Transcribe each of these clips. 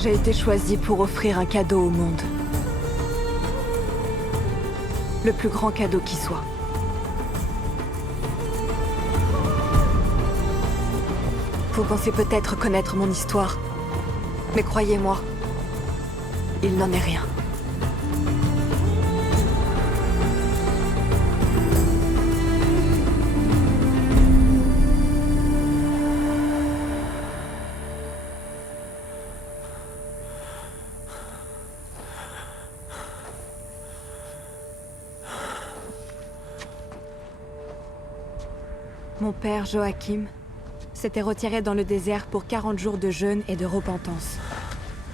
J'ai été choisie pour offrir un cadeau au monde. Le plus grand cadeau qui soit. Vous pensez peut-être connaître mon histoire, mais croyez-moi, il n'en est rien. Mon père, Joachim, s'était retiré dans le désert pour 40 jours de jeûne et de repentance,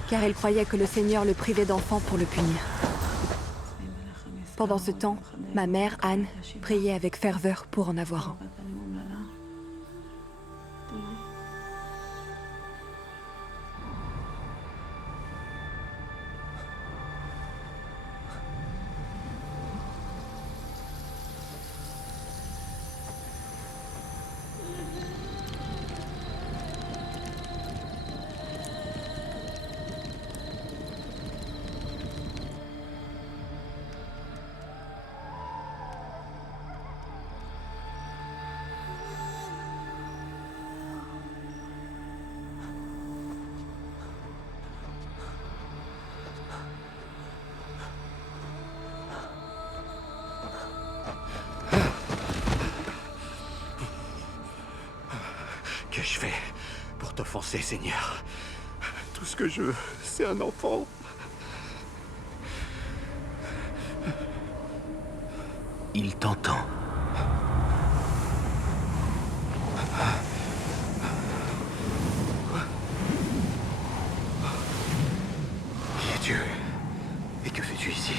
car il croyait que le Seigneur le privait d'enfants pour le punir. Pendant ce temps, ma mère, Anne, priait avec ferveur pour en avoir un. Qu'ai-je fait pour t'offenser, Seigneur? Tout ce que je veux, c'est un enfant. Il t'entend. Qui es-tu? Et que fais-tu ici?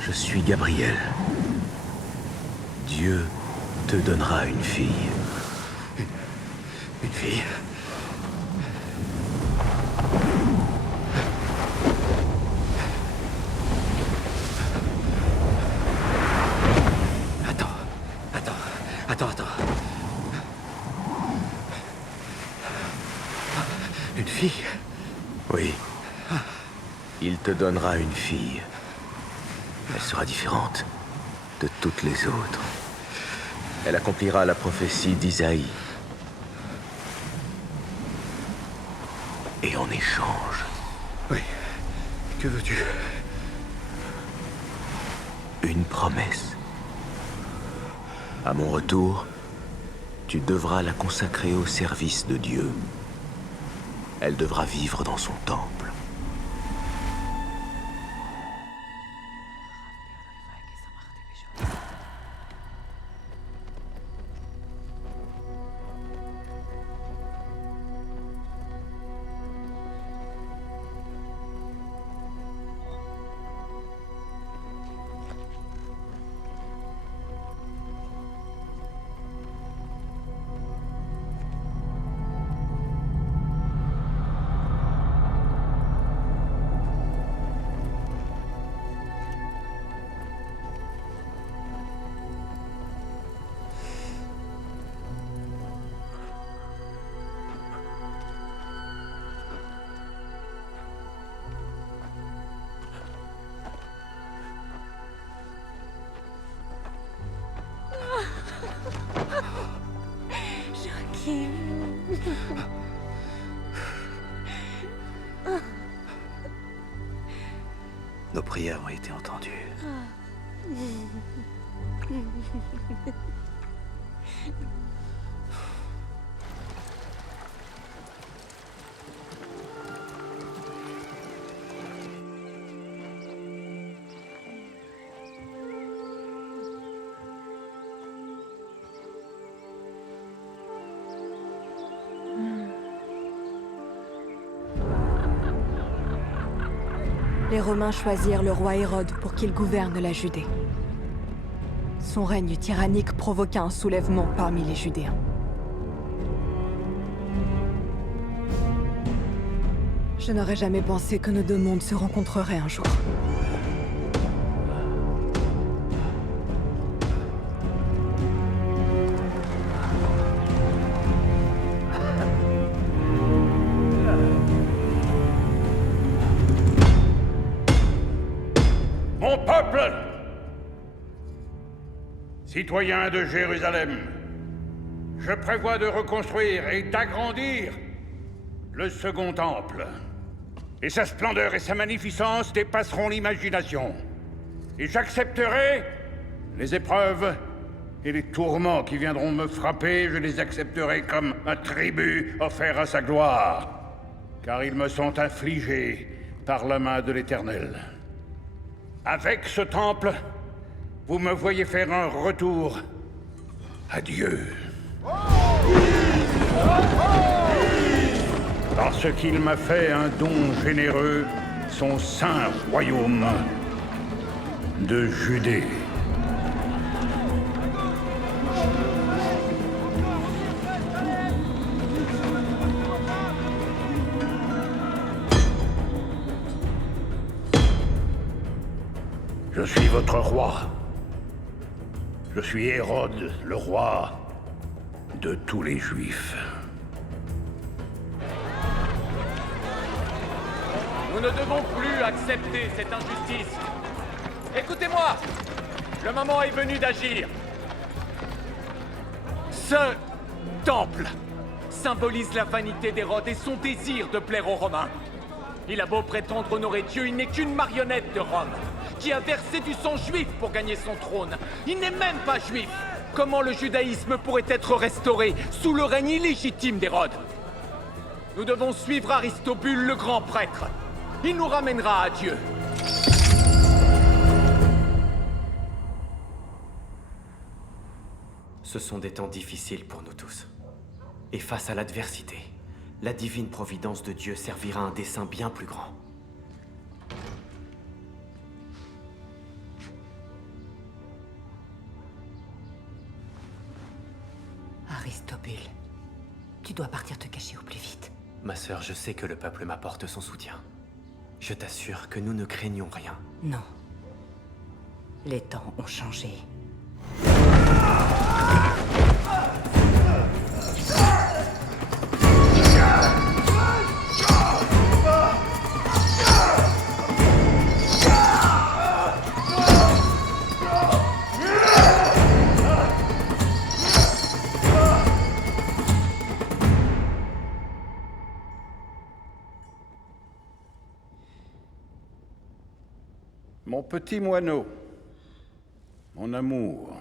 Je suis Gabriel. Dieu te donnera une fille. Une fille? Attends. Une fille? Oui. Il te donnera une fille. Elle sera différente de toutes les autres. Elle accomplira la prophétie d'Isaïe. Et en échange... Oui. Que veux-tu? Une promesse. À mon retour, tu devras la consacrer au service de Dieu. Elle devra vivre dans son temple. Nos prières ont été entendues. Les Romains choisirent le roi Hérode pour qu'il gouverne la Judée. Son règne tyrannique provoqua un soulèvement parmi les Judéens. Je n'aurais jamais pensé que nos deux mondes se rencontreraient un jour. Peuple! Citoyens de Jérusalem, je prévois de reconstruire et d'agrandir le second temple. Et sa splendeur et sa magnificence dépasseront l'imagination. Et j'accepterai les épreuves et les tourments qui viendront me frapper, je les accepterai comme un tribut offert à sa gloire. Car ils me sont infligés par la main de l'Éternel. Avec ce temple, vous me voyez faire un retour à Dieu. Parce qu'il m'a fait un don généreux, son saint royaume de Judée. Je suis votre roi. Je suis Hérode, le roi de tous les Juifs. Nous ne devons plus accepter cette injustice. Écoutez-moi! Le moment est venu d'agir. Ce temple symbolise la vanité d'Hérode et son désir de plaire aux Romains. Il a beau prétendre honorer Dieu, il n'est qu'une marionnette de Rome, qui a versé du sang juif pour gagner son trône. Il n'est même pas juif. Comment le judaïsme pourrait être restauré sous le règne illégitime d'Hérode? Nous devons suivre Aristobule, le grand prêtre. Il nous ramènera à Dieu. Ce sont des temps difficiles pour nous tous. Et face à l'adversité, la divine providence de Dieu servira un dessein bien plus grand. Aristobule, tu dois partir te cacher au plus vite. Ma sœur, je sais que le peuple m'apporte son soutien. Je t'assure que nous ne craignons rien. Non. Les temps ont changé. Mon petit moineau, mon amour.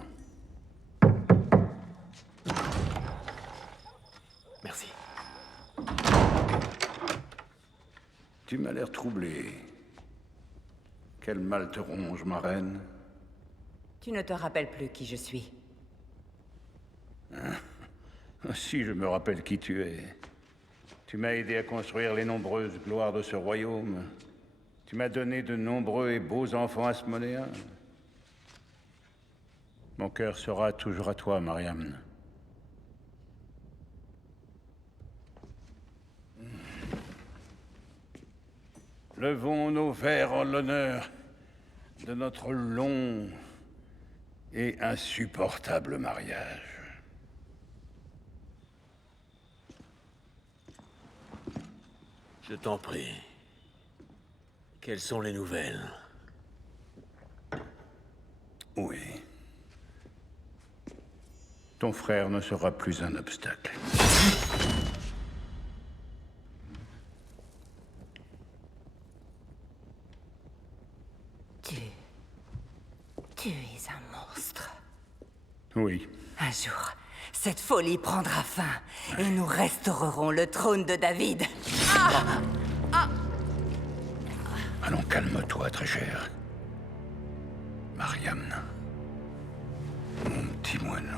Merci. Tu m'as l'air troublé. Quel mal te ronge, ma reine? Tu ne te rappelles plus qui je suis. Si je me rappelle qui tu es. Tu m'as aidé à construire les nombreuses gloires de ce royaume. Tu m'as donné de nombreux et beaux enfants asmonéens. Mon cœur sera toujours à toi, Mariam. Levons nos verres en l'honneur de notre long et insupportable mariage. Je t'en prie. Quelles sont les nouvelles? Oui. Ton frère ne sera plus un obstacle. Tu es un monstre. Oui. Un jour, cette folie prendra fin et nous restaurerons le trône de David. Allons, calme-toi, très cher. Mariam. Mon petit moineau.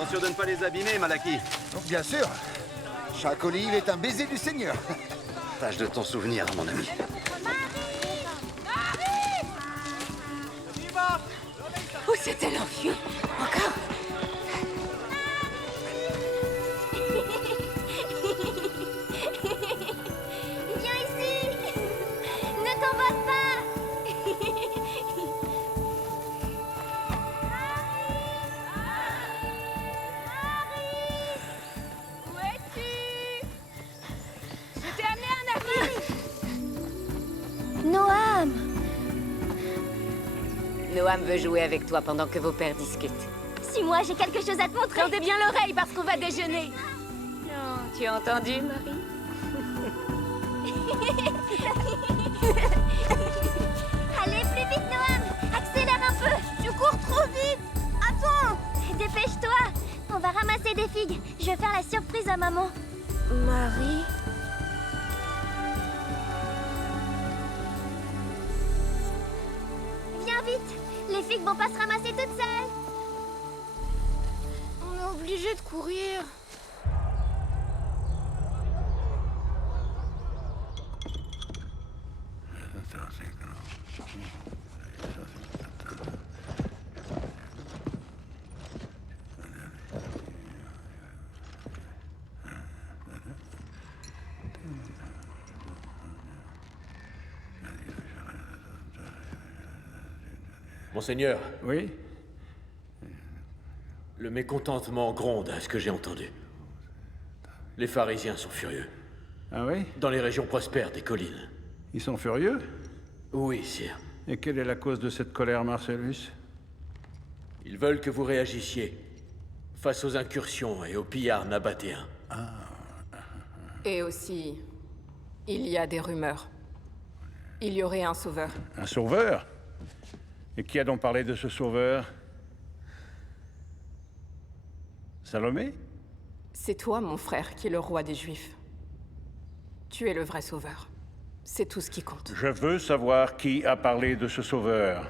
Attention de ne pas les abîmer, Malaki. Bien sûr. Chaque olive est un baiser du Seigneur. Tâche de t'en souvenir, mon ami. Où s'est-elle enfuie? Encore? Viens ici! Ne t'emballe pas! Où es-tu? Je t'ai amené un ami! Noam! Noam veut jouer avec toi pendant que vos pères discutent. Suis-moi, j'ai quelque chose à te montrer! Tendez bien l'oreille parce qu'on va déjeuner. Non, tu as entendu, Marie? Allez, plus vite, Noam! Accélère un peu! Tu cours trop vite! Attends! Dépêche-toi! On va ramasser des figues. Je vais faire la surprise à maman. Marie? Viens vite! Les figues vont pas se ramasser toutes seules! On est obligé de courir. Monseigneur, Oui? le mécontentement gronde à ce que j'ai entendu. Les pharisiens sont furieux. Ah oui? Dans les régions prospères des collines. Ils sont furieux? Oui, sire. Et quelle est la cause de cette colère, Marcellus? Ils veulent que vous réagissiez face aux incursions et aux pillards nabatéens. Et aussi, il y a des rumeurs. Il y aurait un sauveur. Un sauveur? Et qui a donc parlé de ce sauveur? Salomé? C'est toi, mon frère, qui est le roi des Juifs. Tu es le vrai sauveur. C'est tout ce qui compte. Je veux savoir qui a parlé de ce sauveur.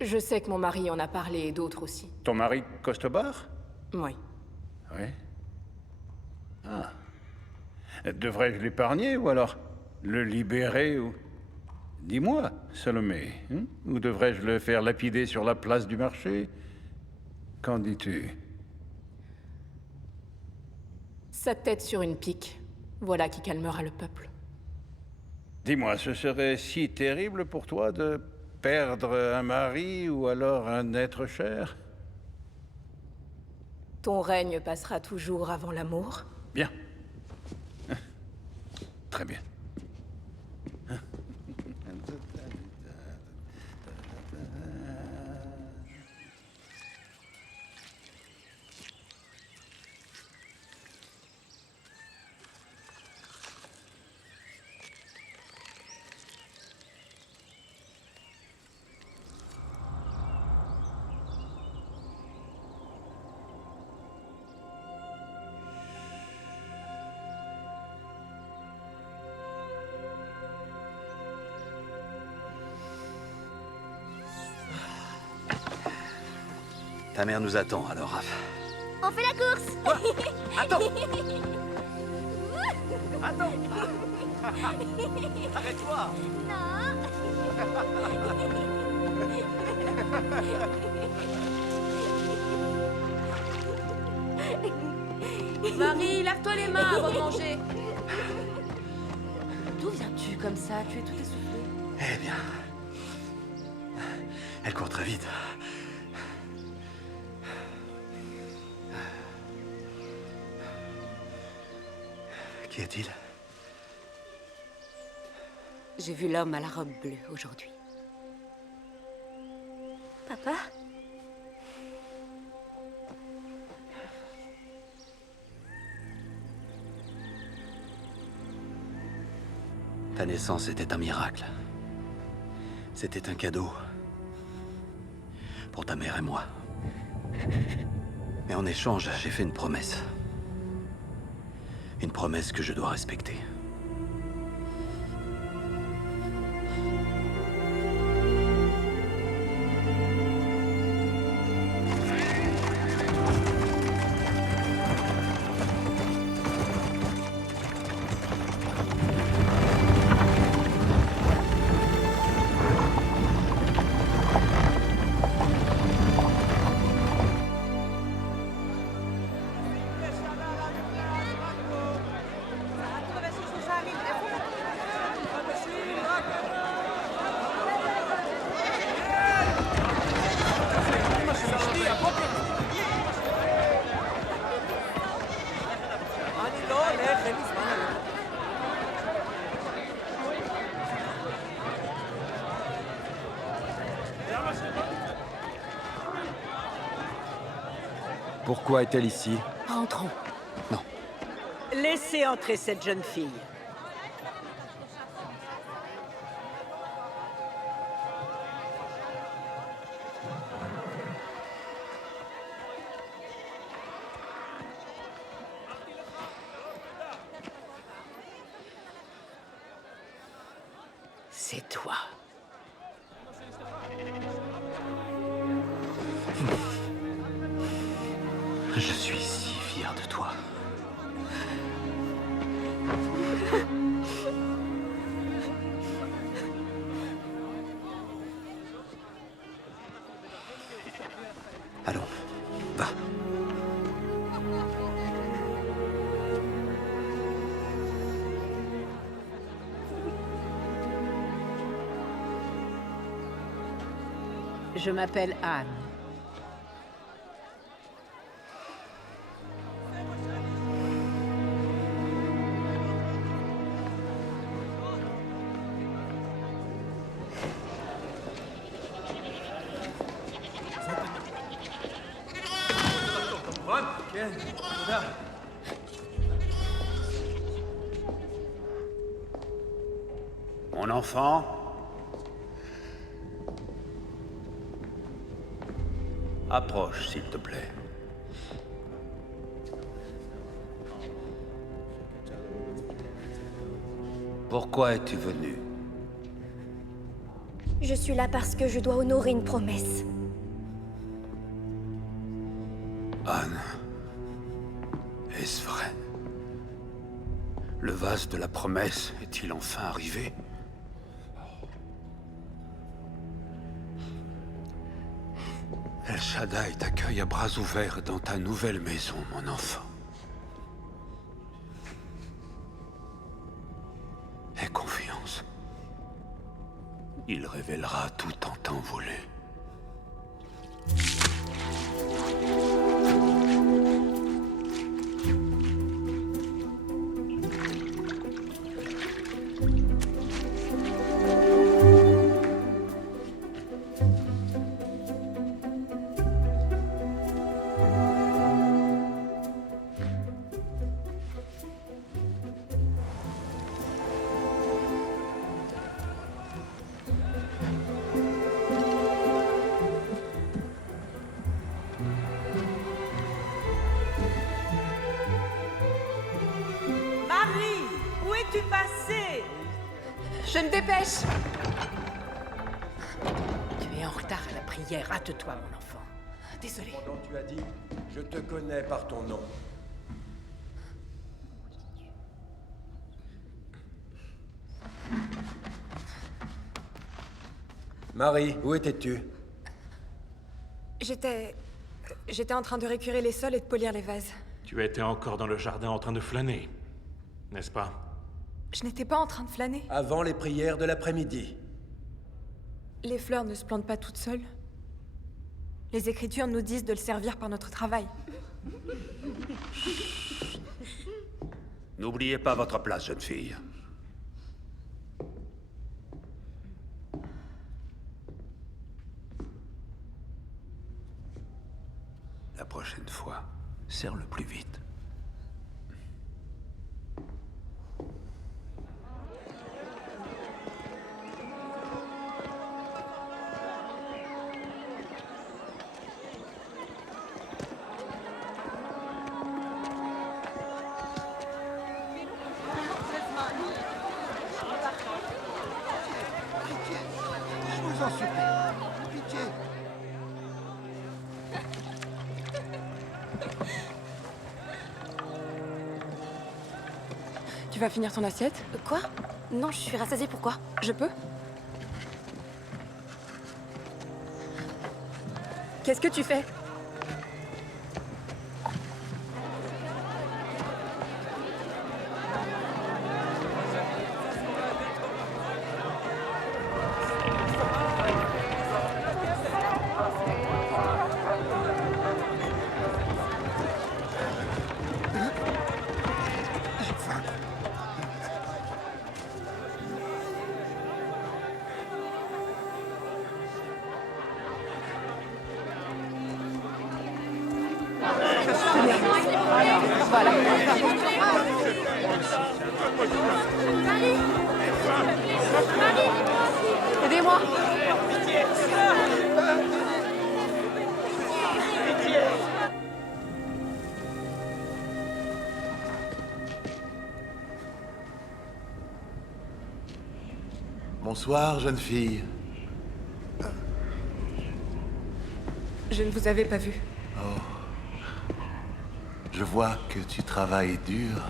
Je sais que mon mari en a parlé et d'autres aussi. Ton mari, Costobar? Oui. Oui. Ah. Devrais-je l'épargner ou alors le libérer ou... Dis-moi, Salomé, hein? Ou devrais-je le faire lapider sur la place du marché? Qu'en dis-tu? Sa tête sur une pique. Voilà qui calmera le peuple. Dis-moi, ce serait si terrible pour toi de perdre un mari ou alors un être cher? Ton règne passera toujours avant l'amour. Bien. Très bien. Ta mère nous attend, alors, Raph. On fait la course! Quoi? Attends! Attends! Arrête-toi! Non! Marie, lave-toi les mains avant de manger. D'où viens-tu comme ça? Tu es tout essoufflé. Eh bien... Elle court très vite. Qui est-il? J'ai vu l'homme à la robe bleue aujourd'hui. Papa? Ta naissance était un miracle. C'était un cadeau. Pour ta mère et moi. Mais en échange, j'ai fait une promesse. Une promesse que je dois respecter. Pourquoi est-elle ici? Rentrons. Non. Laissez entrer cette jeune fille. C'est toi. Je suis si fier de toi. Allons, va. Je m'appelle Anne. Mon enfant, approche, s'il te plaît. Pourquoi es-tu venu? Je suis là parce que je dois honorer une promesse. Anne, est-ce vrai? Le vase de la promesse est-il enfin arrivé? El Shaddai t'accueille à bras ouverts dans ta nouvelle maison, mon enfant. Aie confiance. Il révélera tout en temps voulu. Je me dépêche. Tu es en retard à la prière. Hâte-toi, mon enfant. Désolée. Pendant que tu as dit, je te connais par ton nom. Marie, où étais-tu? J'étais en train de récurer les sols et de polir les vases. Tu étais encore dans le jardin en train de flâner, n'est-ce pas? Je n'étais pas en train de flâner. Avant les prières de l'après-midi. Les fleurs ne se plantent pas toutes seules. Les Écritures nous disent de le servir par notre travail. N'oubliez pas votre place, jeune fille. La prochaine fois, serre-le plus vite. Je vous en supplie. Pitié. Tu vas finir ton assiette? Quoi? Non, je suis rassasiée, pourquoi? Je peux? Qu'est-ce que tu fais? Voilà. Aidez-moi. Bonsoir, jeune fille. Je ne vous avais pas vu. Oh. Je vois que tu travailles dur.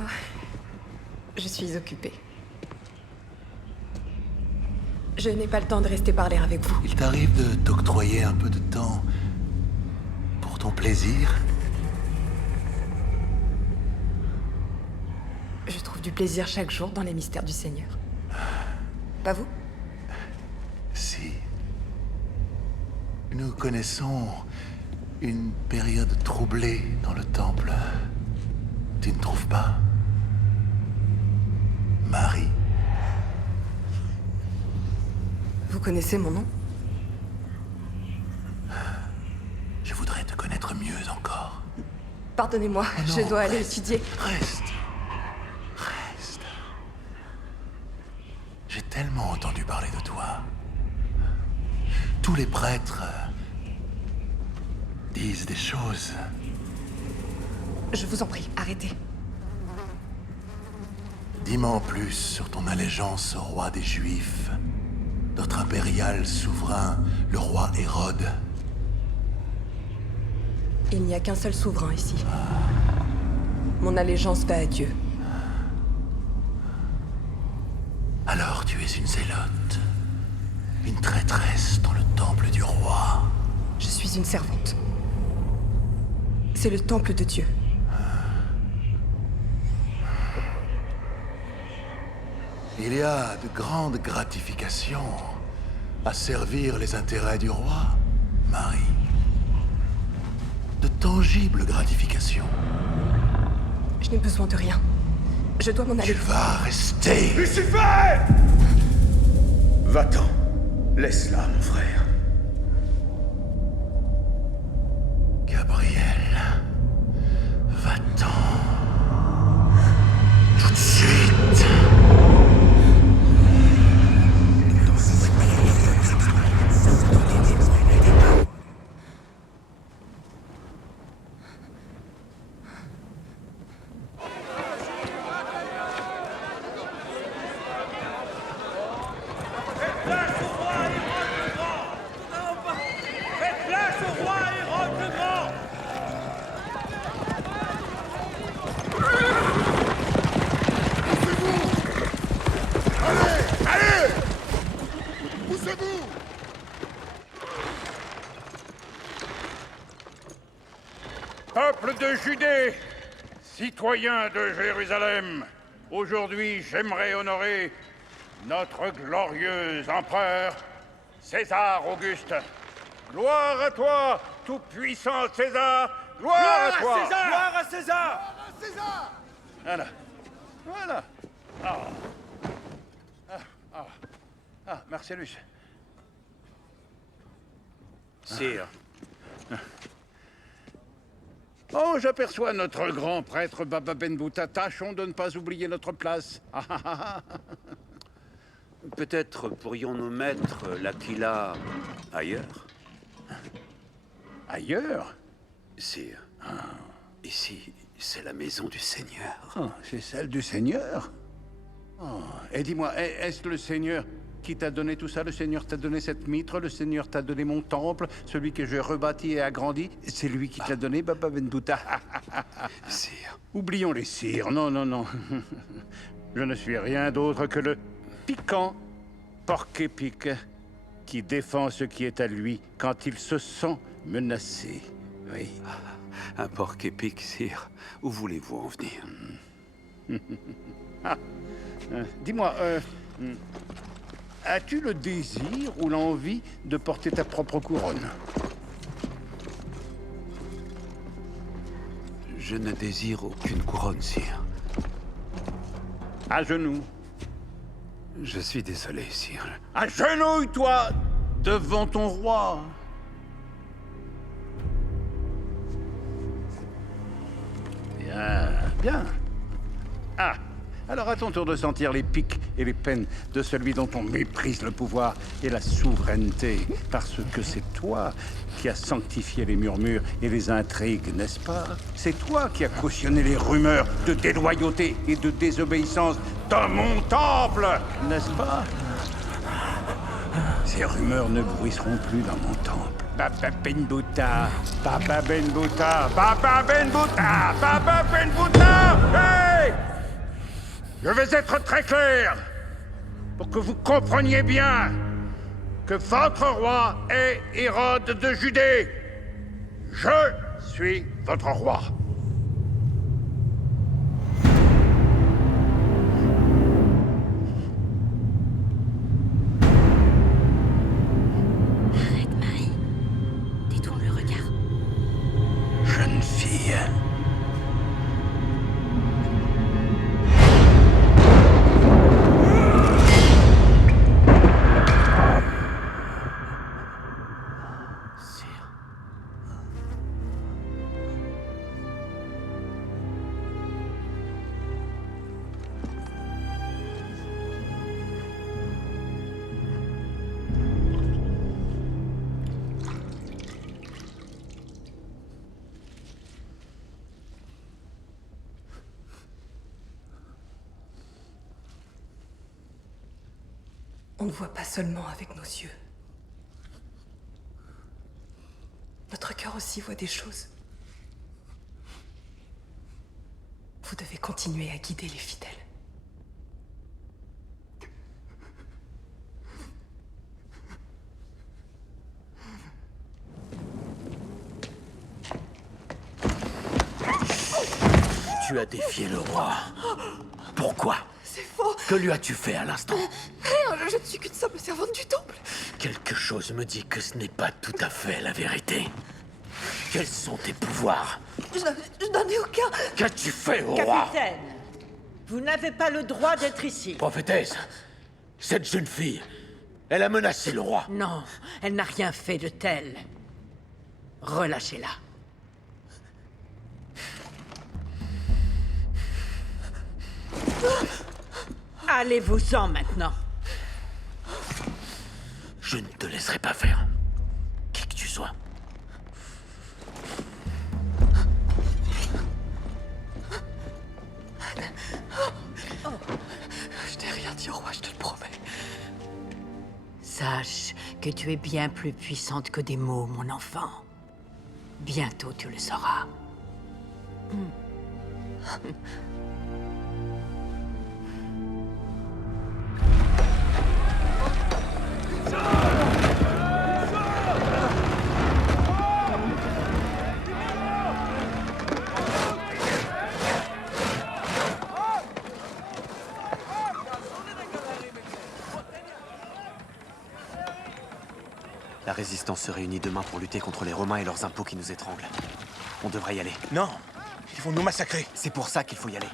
Oh. Je suis occupée. Je n'ai pas le temps de rester parler avec vous. Il t'arrive de t'octroyer un peu de temps pour ton plaisir? Je trouve du plaisir chaque jour dans les mystères du Seigneur. Pas vous? Si. Nous connaissons une période troublée dans le temple. Tu ne trouves pas? Marie. Vous connaissez mon nom? Je voudrais te connaître mieux encore. Pardonnez-moi, je dois aller étudier. Reste. J'ai tellement entendu parler de toi. Tous les prêtres disent des choses. Je vous en prie, arrêtez. Dis-moi en plus sur ton allégeance au roi des Juifs, notre impérial souverain, le roi Hérode. Il n'y a qu'un seul souverain ici. Mon allégeance va à Dieu. Alors tu es une zélote, une traîtresse dans le temple du roi. Je suis une servante. C'est le temple de Dieu. Il y a de grandes gratifications à servir les intérêts du roi, Marie. De tangibles gratifications. Je n'ai besoin de rien. Je dois m'en aller. Tu vas rester. Lucifer! Va-t'en. Laisse-la, mon frère. Gabriel, va-t'en. Tout de suite. Peuple de Judée, citoyens de Jérusalem, aujourd'hui j'aimerais honorer notre glorieux empereur, César Auguste. Gloire à toi, tout-puissant César, gloire à toi. César! Gloire à César! Voilà. Voilà. Marcellus. Sire. Oh, j'aperçois notre grand prêtre Baba Ben Bouta. Tâchons de ne pas oublier notre place. Peut-être pourrions-nous mettre l'Aquila ailleurs? Ailleurs? Sire. Ici, c'est la maison du Seigneur. Oh, c'est celle du Seigneur? Oh. Et dis-moi, est-ce le Seigneur qui t'a donné tout ça? Le Seigneur t'a donné cette mitre, le Seigneur t'a donné mon temple, celui que j'ai rebâti et agrandi. C'est lui qui te l'a donné, Baba Ben Bouta. Sire. Oublions les sires. Non, non, non. Je ne suis rien d'autre que le piquant porc-épic qui défend ce qui est à lui quand il se sent menacé. Oui. Un porc-épic, sire. Où voulez-vous en venir? Dis-moi, as-tu le désir ou l'envie de porter ta propre couronne? Je ne désire aucune couronne, sire. À genoux. Je suis désolé, sire. Agenouille-toi devant ton roi. Bien. Ah, alors à ton tour de sentir les piques et les peines de celui dont on méprise le pouvoir et la souveraineté, parce que c'est toi qui as sanctifié les murmures et les intrigues, n'est-ce pas? C'est toi qui as cautionné les rumeurs de déloyauté et de désobéissance dans mon temple, n'est-ce pas? Ces rumeurs ne bruisseront plus dans mon temple. Baba Ben Bouta, Baba Ben Bouta, Baba Ben Bouta, Baba Ben Bouta! Hey! Je vais être très clair pour que vous compreniez bien que votre roi est Hérode de Judée. Je suis votre roi. Arrête, Marie. Détourne le regard. Jeune fille. On ne voit pas seulement avec nos yeux. Notre cœur aussi voit des choses. Vous devez continuer à guider les fidèles. Tu as défié le roi. Pourquoi? C'est faux. Que lui as-tu fait à l'instant? Rien, je ne suis qu'une simple servante du temple. Quelque chose me dit que ce n'est pas tout à fait la vérité. Quels sont tes pouvoirs? Je n'en ai aucun. Qu'as-tu fait au roi? Capitaine, vous n'avez pas le droit d'être ici. Prophétesse, cette jeune fille, elle a menacé le roi. Non, elle n'a rien fait de tel. Relâchez-la. Allez-vous-en maintenant. Je ne te laisserai pas faire. Qui que tu sois. Je n'ai rien dit au roi, je te le promets. Sache que tu es bien plus puissante que des mots, mon enfant. Bientôt tu le sauras. La résistance se réunit demain pour lutter contre les Romains et leurs impôts qui nous étranglent. On devrait y aller. Non, ils vont nous massacrer. C'est pour ça qu'il faut y aller.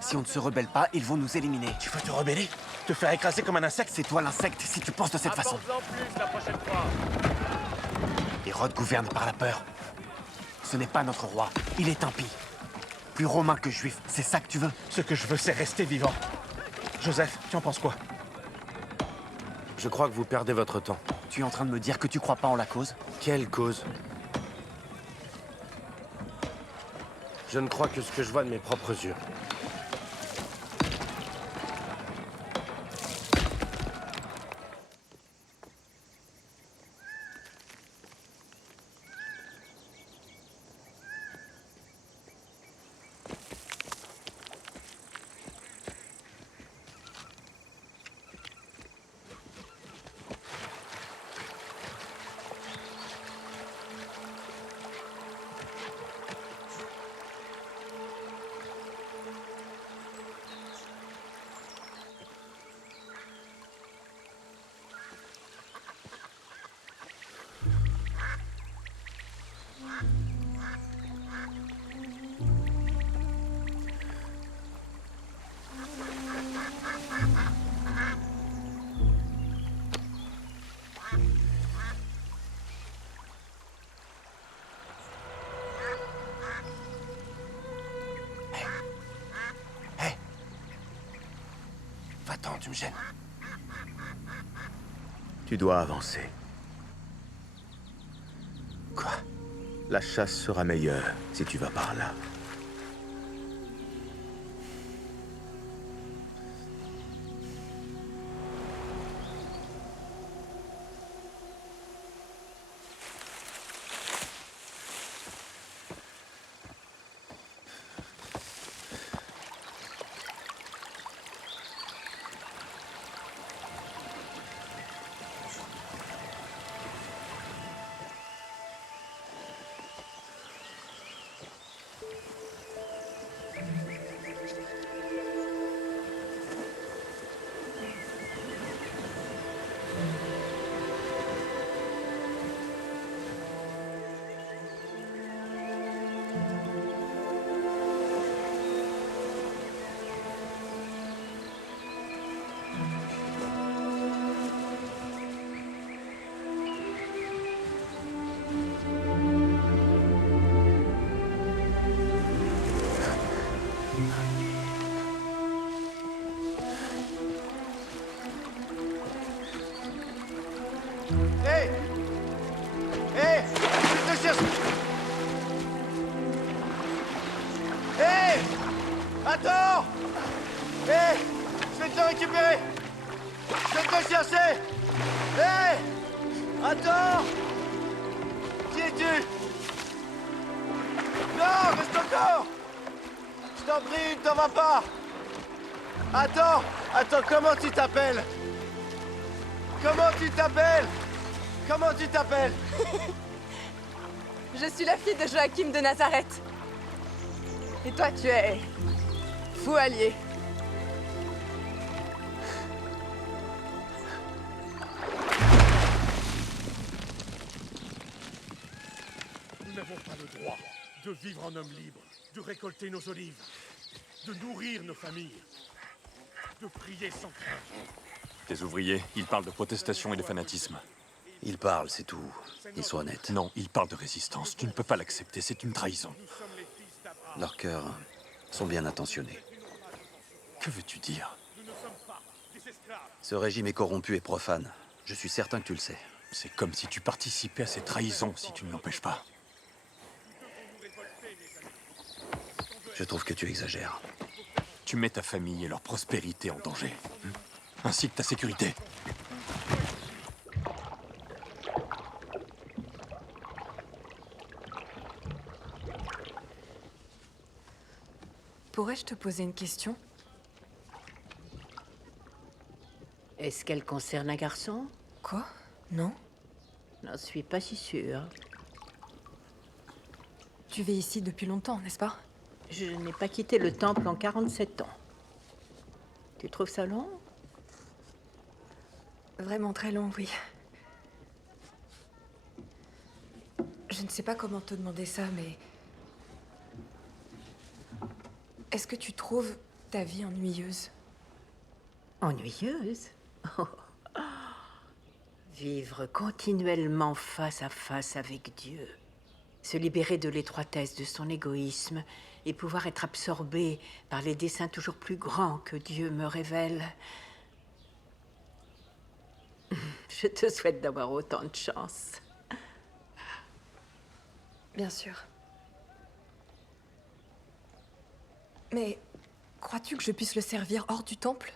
Si on ne se rebelle pas, ils vont nous éliminer. Tu veux te rebeller? Te faire écraser comme un insecte? C'est toi l'insecte si tu penses de cette façon. Apporte-en plus la prochaine fois. Hérode gouverne par la peur. Ce n'est pas notre roi, il est impie. Plus romain que juif, c'est ça que tu veux? Ce que je veux, c'est rester vivant. Joseph, tu en penses quoi? Je crois que vous perdez votre temps. Tu es en train de me dire que tu crois pas en la cause? Quelle cause? Je ne crois que ce que je vois de mes propres yeux. Va-t'en, tu me gênes. Tu dois avancer. Quoi? La chasse sera meilleure si tu vas par là. Hé! Hé! Je te cherche! Hé! Attends! Hé! Je vais te récupérer! Je vais te chercher! Hé! Attends! Qui es-tu? Non! Reste encore! Je t'en prie, ne t'en vas pas! Attends! Attends, comment tu t'appelles? Comment tu t'appelles? Comment tu t'appelles? Je suis la fille de Joachim de Nazareth. Et toi, tu es... fou allié. Nous n'avons pas le droit de vivre en homme libre, de récolter nos olives, de nourrir nos familles, de prier sans crainte. Les ouvriers, ils parlent de protestation et de fanatisme. Ils parlent, c'est tout. Ils sont honnêtes. Non, ils parlent de résistance. Tu ne peux pas l'accepter, c'est une trahison. Leurs cœurs sont bien intentionnés. Que veux-tu dire? Ce régime est corrompu et profane. Je suis certain que tu le sais. C'est comme si tu participais à ces trahisons si tu ne l'empêches pas. Je trouve que tu exagères. Tu mets ta famille et leur prospérité en danger. Ainsi que ta sécurité. Pourrais-je te poser une question? Est-ce qu'elle concerne un garçon? Quoi? Non. N'en suis pas si sûre. Tu vis ici depuis longtemps, n'est-ce pas? Je n'ai pas quitté le temple en 47 ans. Tu trouves ça long? Vraiment très long, oui. Je ne sais pas comment te demander ça, mais... Est-ce que tu trouves ta vie ennuyeuse? Ennuyeuse? Oh. Vivre continuellement face à face avec Dieu. Se libérer de l'étroitesse de son égoïsme et pouvoir être absorbé par les desseins toujours plus grands que Dieu me révèle. Je te souhaite d'avoir autant de chance. Bien sûr. Mais crois-tu que je puisse le servir hors du temple?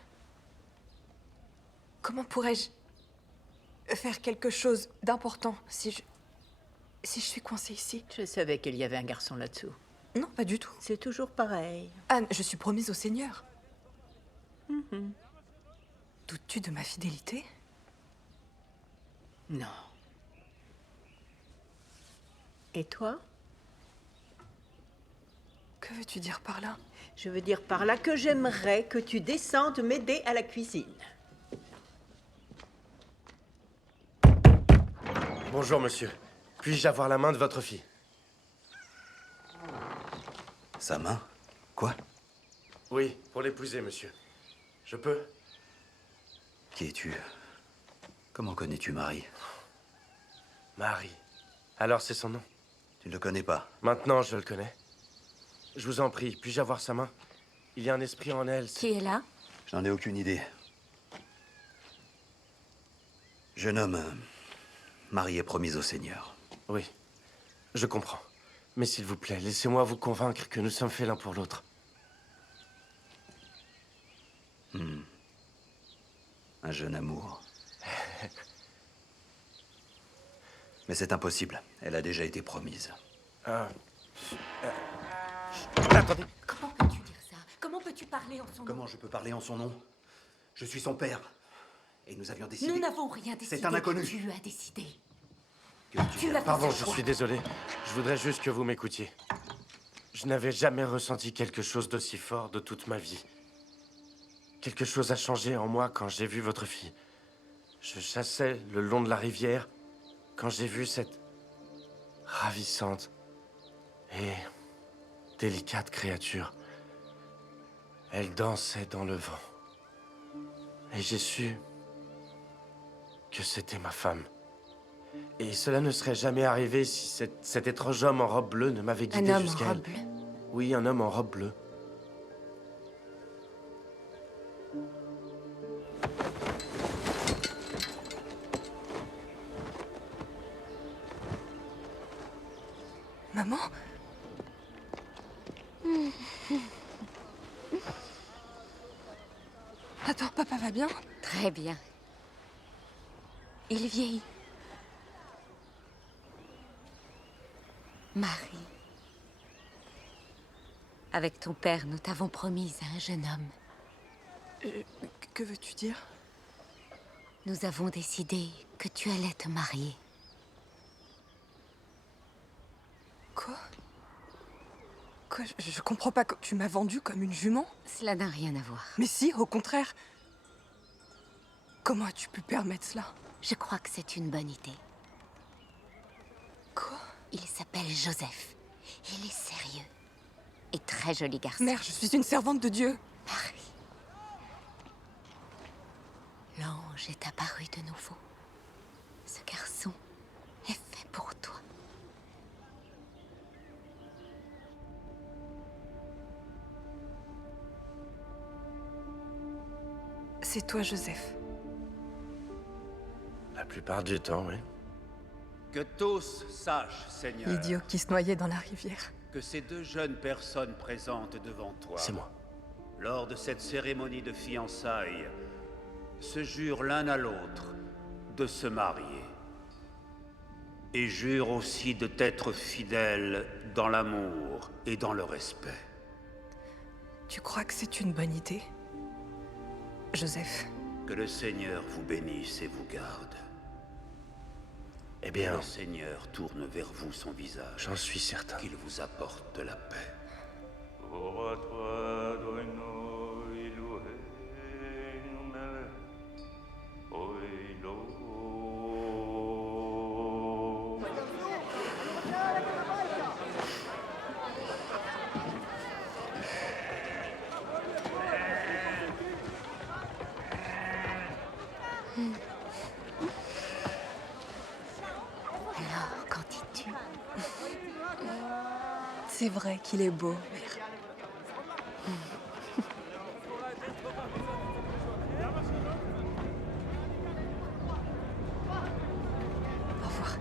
Comment pourrais-je faire quelque chose d'important si je suis coincée ici? Je savais qu'il y avait un garçon là-dessous. Non, pas du tout. C'est toujours pareil. Anne, je suis promise au Seigneur. Doutes-tu de ma fidélité? Non. Et toi? Que veux-tu dire par là? Je veux dire par là que j'aimerais que tu descendes m'aider à la cuisine. Bonjour, monsieur. Puis-je avoir la main de votre fille? Sa main? Quoi? Oui, pour l'épouser, monsieur. Je peux? Qui es-tu? Comment connais-tu Marie? Marie. Alors c'est son nom? Tu ne le connais pas? Maintenant, je le connais. Je vous en prie, puis-je avoir sa main? Il y a un esprit en elle. Qui est là? Je n'en ai aucune idée. Jeune homme, Marie est promise au Seigneur. Oui, je comprends. Mais s'il vous plaît, laissez-moi vous convaincre que nous sommes faits l'un pour l'autre. Un jeune amour. Mais c'est impossible. Elle a déjà été promise. Attendez. Comment peux-tu dire ça? Comment peux-tu parler en son nom? Comment je peux parler en son nom? Je suis son père. Et nous avions décidé... Nous n'avons rien décidé. C'est un inconnu. Tu as décidé. Tu l'as fait. Pardon, je suis désolé. Je voudrais juste que vous m'écoutiez. Je n'avais jamais ressenti quelque chose d'aussi fort de toute ma vie. Quelque chose a changé en moi quand j'ai vu votre fille. Je chassais le long de la rivière quand j'ai vu cette ravissante et délicate créature. Elle dansait dans le vent. Et j'ai su que c'était ma femme. Et cela ne serait jamais arrivé si cet étrange homme en robe bleue ne m'avait guidé jusqu'à elle. Un homme en robe bleue? Oui, un homme en robe bleue. Maman? Attends, papa va bien? Très bien. Il vieillit. Marie. Avec ton père, nous t'avons promise à un jeune homme. Que veux-tu dire? Nous avons décidé que tu allais te marier. Quoi? Je comprends pas que tu m'as vendue comme une jument? Cela n'a rien à voir. Mais si, au contraire. Comment as-tu pu permettre cela? Je crois que c'est une bonne idée. Quoi? Il s'appelle Joseph. Il est sérieux. Et très joli garçon. Mère, je suis une servante de Dieu. Marie. L'ange est apparu de nouveau. Ce garçon est fait pour toi. C'est toi, Joseph. La plupart du temps, oui. Que tous sachent, Seigneur, L'idiot qui se noyait dans la rivière. que ces deux jeunes personnes présentes devant toi, C'est moi. lors de cette cérémonie de fiançailles, se jurent l'un à l'autre de se marier. Et jurent aussi de t'être fidèles dans l'amour et dans le respect. Tu crois que c'est une bonne idée, Joseph? Que le Seigneur vous bénisse et vous garde. Eh bien, le Seigneur tourne vers vous son visage. J'en suis certain. Qu'il vous apporte de la paix. Alors, qu'en dis-tu? C'est vrai qu'il est beau, mère. Au revoir.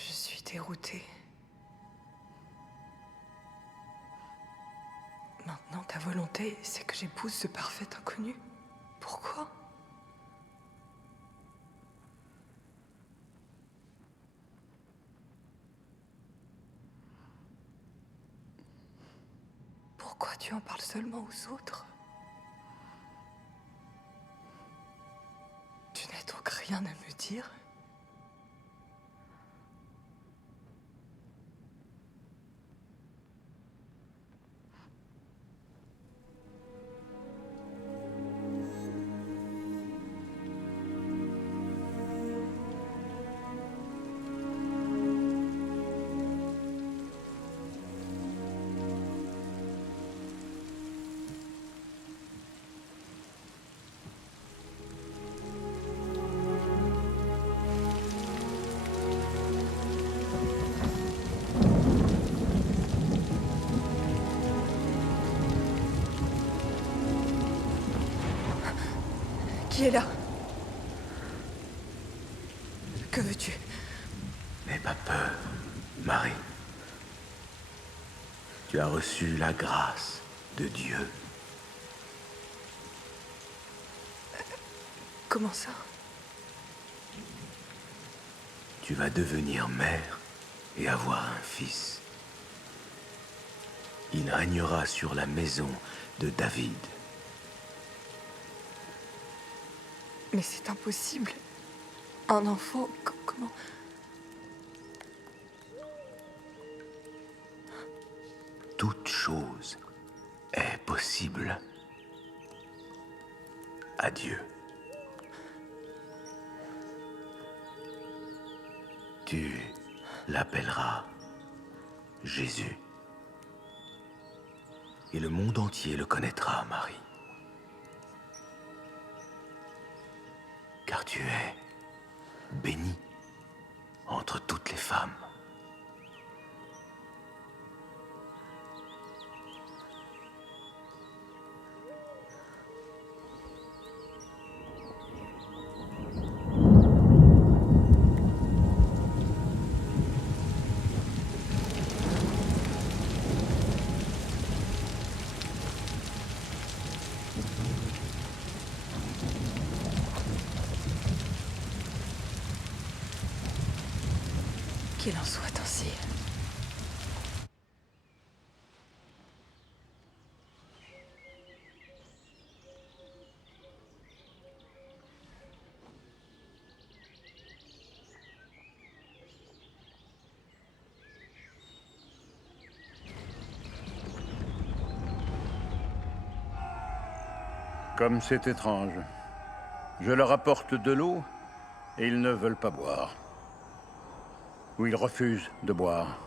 Je suis déroutée. Maintenant, ta volonté, c'est que j'épouse ce parfait inconnu. Pourquoi? tu en parles seulement aux autres? Tu n'as donc rien à me dire? Qui est là? Que veux-tu? N'aie pas peur, Marie. Tu as reçu la grâce de Dieu. Comment ça? Tu vas devenir mère et avoir un fils. Il régnera sur la maison de David. Mais c'est impossible. Un enfant, comment? Toute chose est possible à Dieu. Tu l'appelleras Jésus. Et le monde entier le connaîtra, Marie. Car tu es bénie entre toutes les femmes. Qu'il en soit ainsi. Comme c'est étrange. Je leur apporte de l'eau et ils ne veulent pas boire. Ou ils refusent de boire.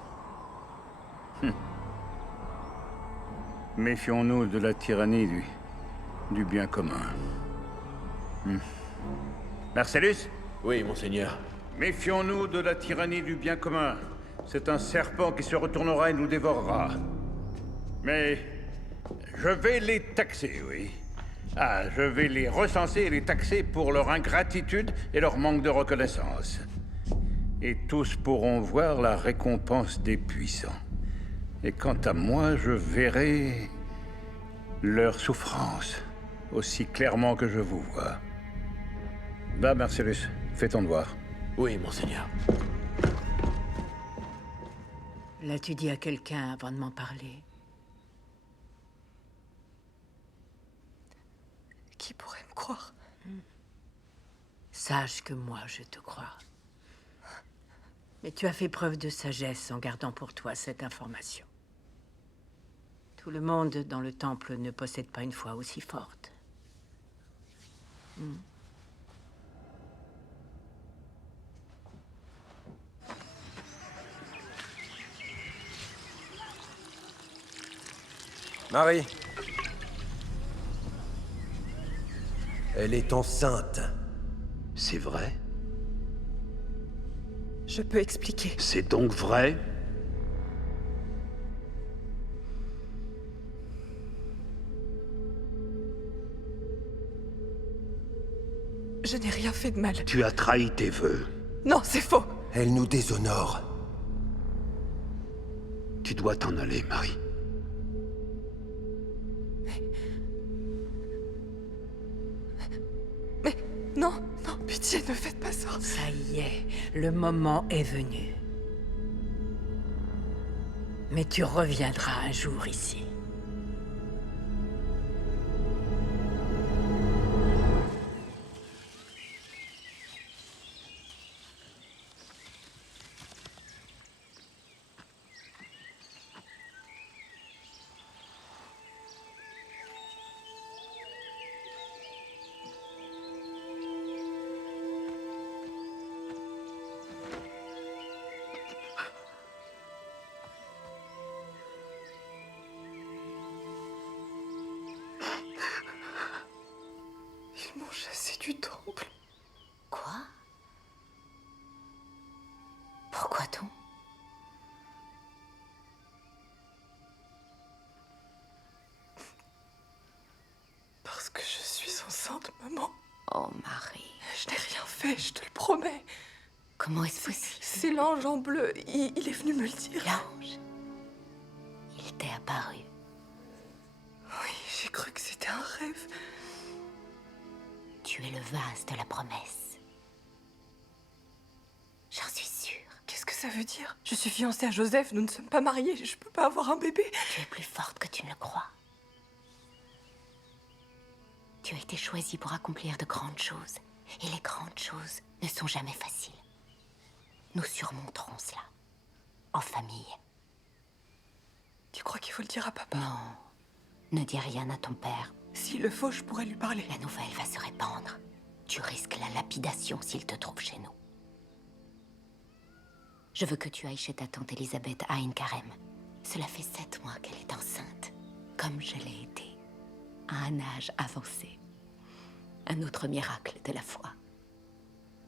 Méfions-nous de la tyrannie du bien commun. Marcellus? Oui, monseigneur. Méfions-nous de la tyrannie du bien commun. C'est un serpent qui se retournera et nous dévorera. Mais je vais les taxer, oui. Ah, je vais les recenser et les taxer pour leur ingratitude et leur manque de reconnaissance. Et tous pourront voir la récompense des puissants. Et quant à moi, je verrai leur souffrance aussi clairement que je vous vois. Va, Marcellus, fais ton devoir. Oui, monseigneur. L'as-tu dit à quelqu'un avant de m'en parler? Qui pourrait me croire? Sache que moi, je te crois. Mais tu as fait preuve de sagesse en gardant pour toi cette information. Tout le monde dans le temple ne possède pas une foi aussi forte. Marie. Elle est enceinte. C'est vrai? Je peux expliquer. C'est donc vrai? Je n'ai rien fait de mal. Tu as trahi tes vœux. Non, c'est faux. Elle nous déshonore. Tu dois t'en aller, Marie. Mais non, non, pitié, ne faites pas ça. Ça y est, le moment est venu. Mais tu reviendras un jour ici. Oh, Marie. Je n'ai rien fait, je te le promets. Comment est-ce possible? C'est l'ange en bleu. Il est venu me le dire. L'ange? Il t'est apparu. Oui, j'ai cru que c'était un rêve. Tu es le vase de la promesse. J'en suis sûre. Qu'est-ce que ça veut dire? Je suis fiancée à Joseph, nous ne sommes pas mariés, je peux pas avoir un bébé. Tu es plus forte que tu ne le crois. Tu as été choisie pour accomplir de grandes choses. Et les grandes choses ne sont jamais faciles. Nous surmonterons cela. En famille. Tu crois qu'il faut le dire à papa? Non. Ne dis rien à ton père. S'il le faut, je pourrais lui parler. La nouvelle va se répandre. Tu risques la lapidation s'il te trouve chez nous. Je veux que tu ailles chez ta tante Elisabeth à Ain Karem. Cela fait 7 mois qu'elle est enceinte, comme je l'ai été, à un âge avancé. Un autre miracle de la foi.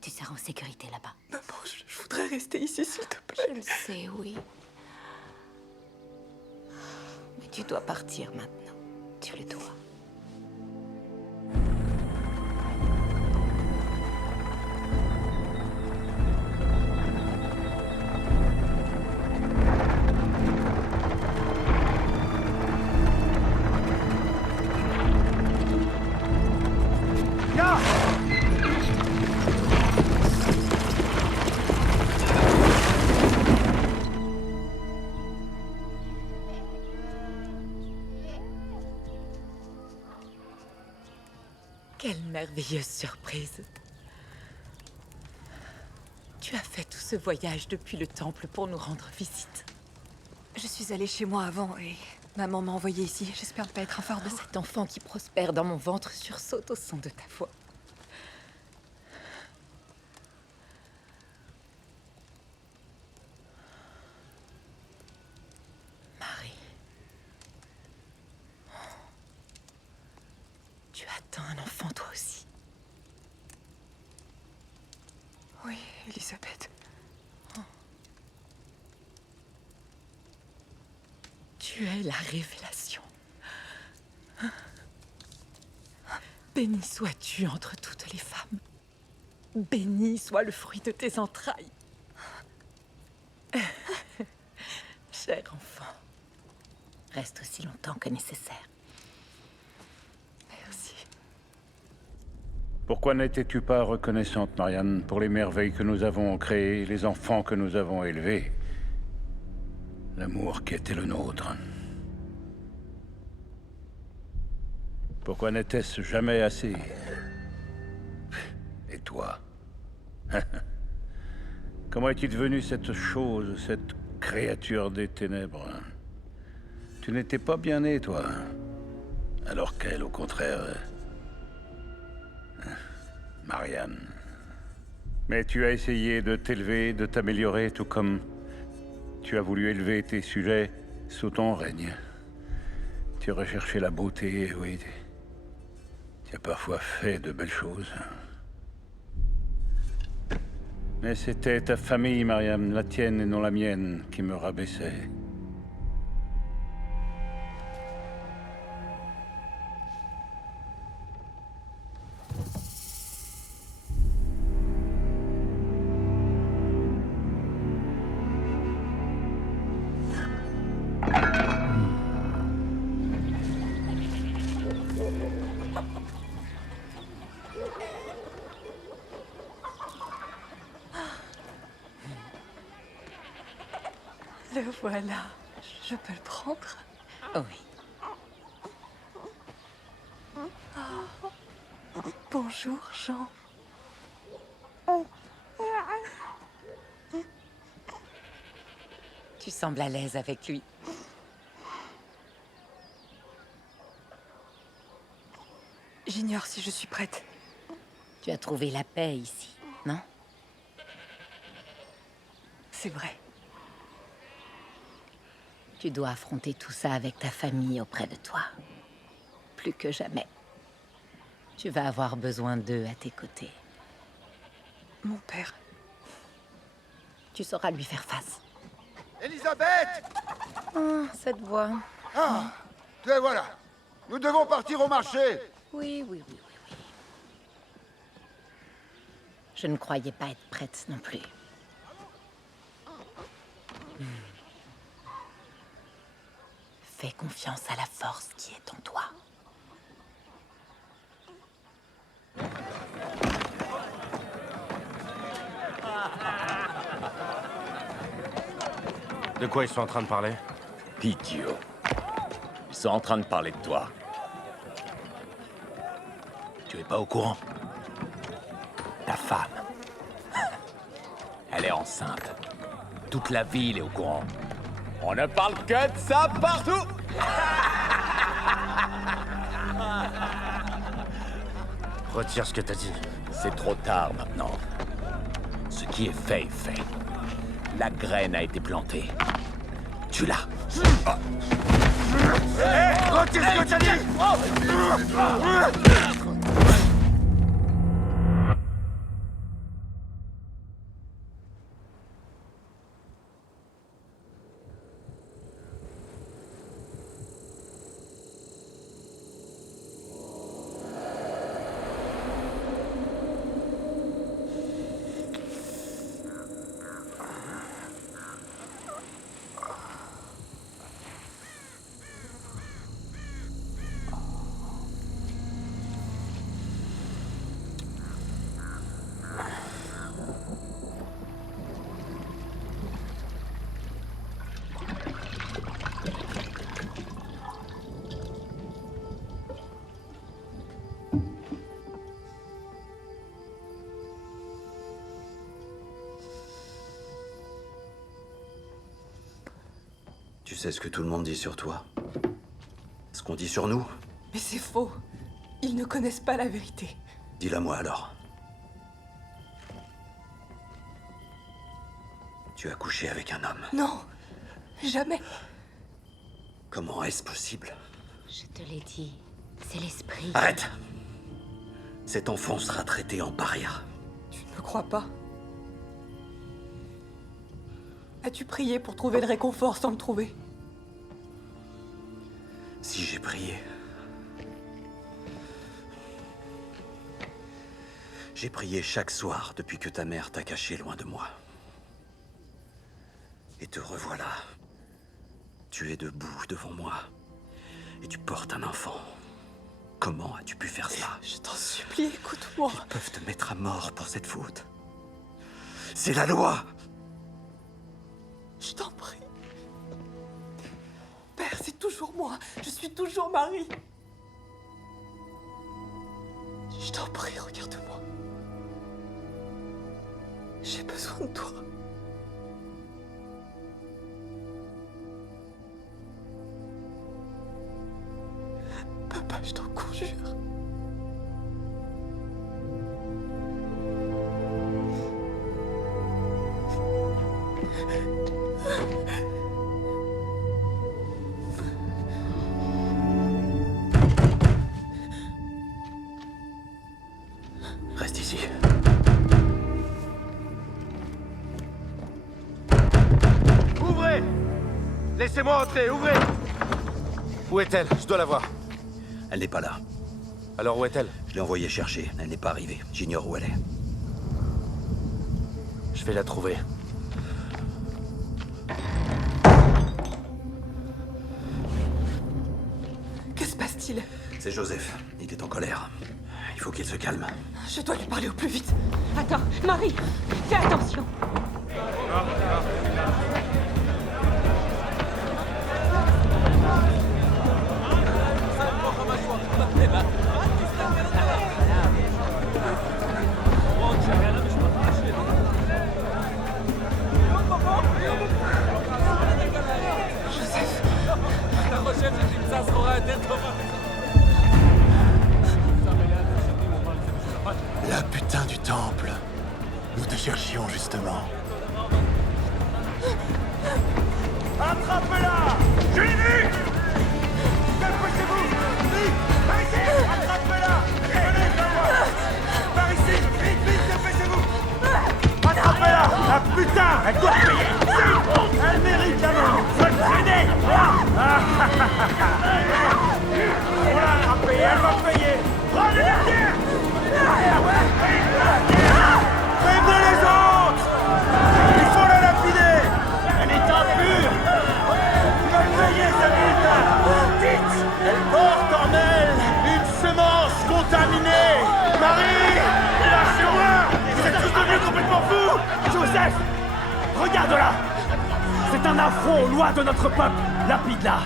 Tu seras en sécurité là-bas. Maman, je voudrais rester ici, s'il te plaît. Je le sais, oui. Mais tu dois partir maintenant. Tu le dois. Quelle merveilleuse surprise. Tu as fait tout ce voyage depuis le temple pour nous rendre visite. Je suis allée chez moi avant et maman m'a envoyée ici. J'espère ne pas être un fardeau. Cet enfant qui prospère dans mon ventre sursaute au son de ta voix. Marie. Tu attends un enfant toi aussi. Oui, Elisabeth. Tu es la révélation. Béni sois-tu entre toutes les femmes. Béni soit le fruit de tes entrailles. Cher enfant, reste aussi longtemps que nécessaire. Merci. Pourquoi n'étais-tu pas reconnaissante, Marianne, pour les merveilles que nous avons créées, les enfants que nous avons élevés? L'amour qui était le nôtre. Pourquoi n'était-ce jamais assez? Et toi? Comment es-tu devenue cette chose, cette créature des ténèbres? Tu n'étais pas bien née, toi. Alors qu'elle, au contraire... Marianne. Mais tu as essayé de t'élever, de t'améliorer, tout comme tu as voulu élever tes sujets sous ton règne. Tu as recherché la beauté, oui. Tu as parfois fait de belles choses. Mais c'était ta famille, Mariam, la tienne et non la mienne, qui me rabaissait. Le voilà. Je peux le prendre? Oui. Bonjour, Jean. Tu sembles à l'aise avec lui. J'ignore si je suis prête. Tu as trouvé la paix ici, non? C'est vrai. Tu dois affronter tout ça avec ta famille auprès de toi. Plus que jamais. Tu vas avoir besoin d'eux à tes côtés. Mon père. Tu sauras lui faire face. Elisabeth! Oh, cette voix. Ah! Te voilà! Nous devons partir au marché! Oui. Je ne croyais pas être prête non plus. Fais confiance à la force qui est en toi. De quoi ils sont en train de parler? Idiot. Ils sont en train de parler de toi. Tu es pas au courant? Ta femme. Elle est enceinte. Toute la ville est au courant. On ne parle que de ça partout! Retire ce que t'as dit. C'est trop tard maintenant. Ce qui est fait est fait. La graine a été plantée. Tu l'as. Retire ce que t'as dit! Tu sais ce que tout le monde dit sur toi? Ce qu'on dit sur nous? Mais c'est faux. Ils ne connaissent pas la vérité. Dis-la-moi alors. Tu as couché avec un homme. Non, jamais. Comment est-ce possible? Je te l'ai dit, c'est l'esprit. Arrête! Cet enfant sera traité en paria. Tu ne me crois pas? As-tu prié pour trouver le réconfort sans le trouver? Si j'ai prié... J'ai prié chaque soir depuis que ta mère t'a caché loin de moi. Et te revoilà. Tu es debout devant moi. Et tu portes un enfant. Comment as-tu pu faire ça? Je t'en supplie, écoute-moi. Ils peuvent te mettre à mort pour cette faute. C'est la loi! Je t'en prie. Père, c'est toujours moi. Je suis toujours Marie. Je t'en prie, regarde-moi. J'ai besoin de toi. Papa, je t'en conjure. Reste ici. Ouvrez! Laissez-moi entrer, ouvrez! Où est-elle? Je dois la voir. Elle n'est pas là. Alors où est-elle? Je l'ai envoyée chercher. Elle n'est pas arrivée. J'ignore où elle est. Je vais la trouver. Que se passe-t-il? C'est Joseph. Il est en colère. Il faut qu'il se calme. Je dois lui parler au plus vite. Attends, Marie, fais attention. La putain du temple. Nous te cherchions justement. Attrape-la! Je l'ai vu! Dépêchez-vous! Vite! Par ici! Attrape-la! Venez, viens-moi! Par ici! Vite, vite, dépêchez-vous! Attrapez-la! Ah putain! Elle doit payer! Elle mérite la mort! Faut le traîner! On l'a attrapée, elle va payer! Prenez la terre! Regarde-la! C'est un affront aux lois de notre peuple! Lapide-la!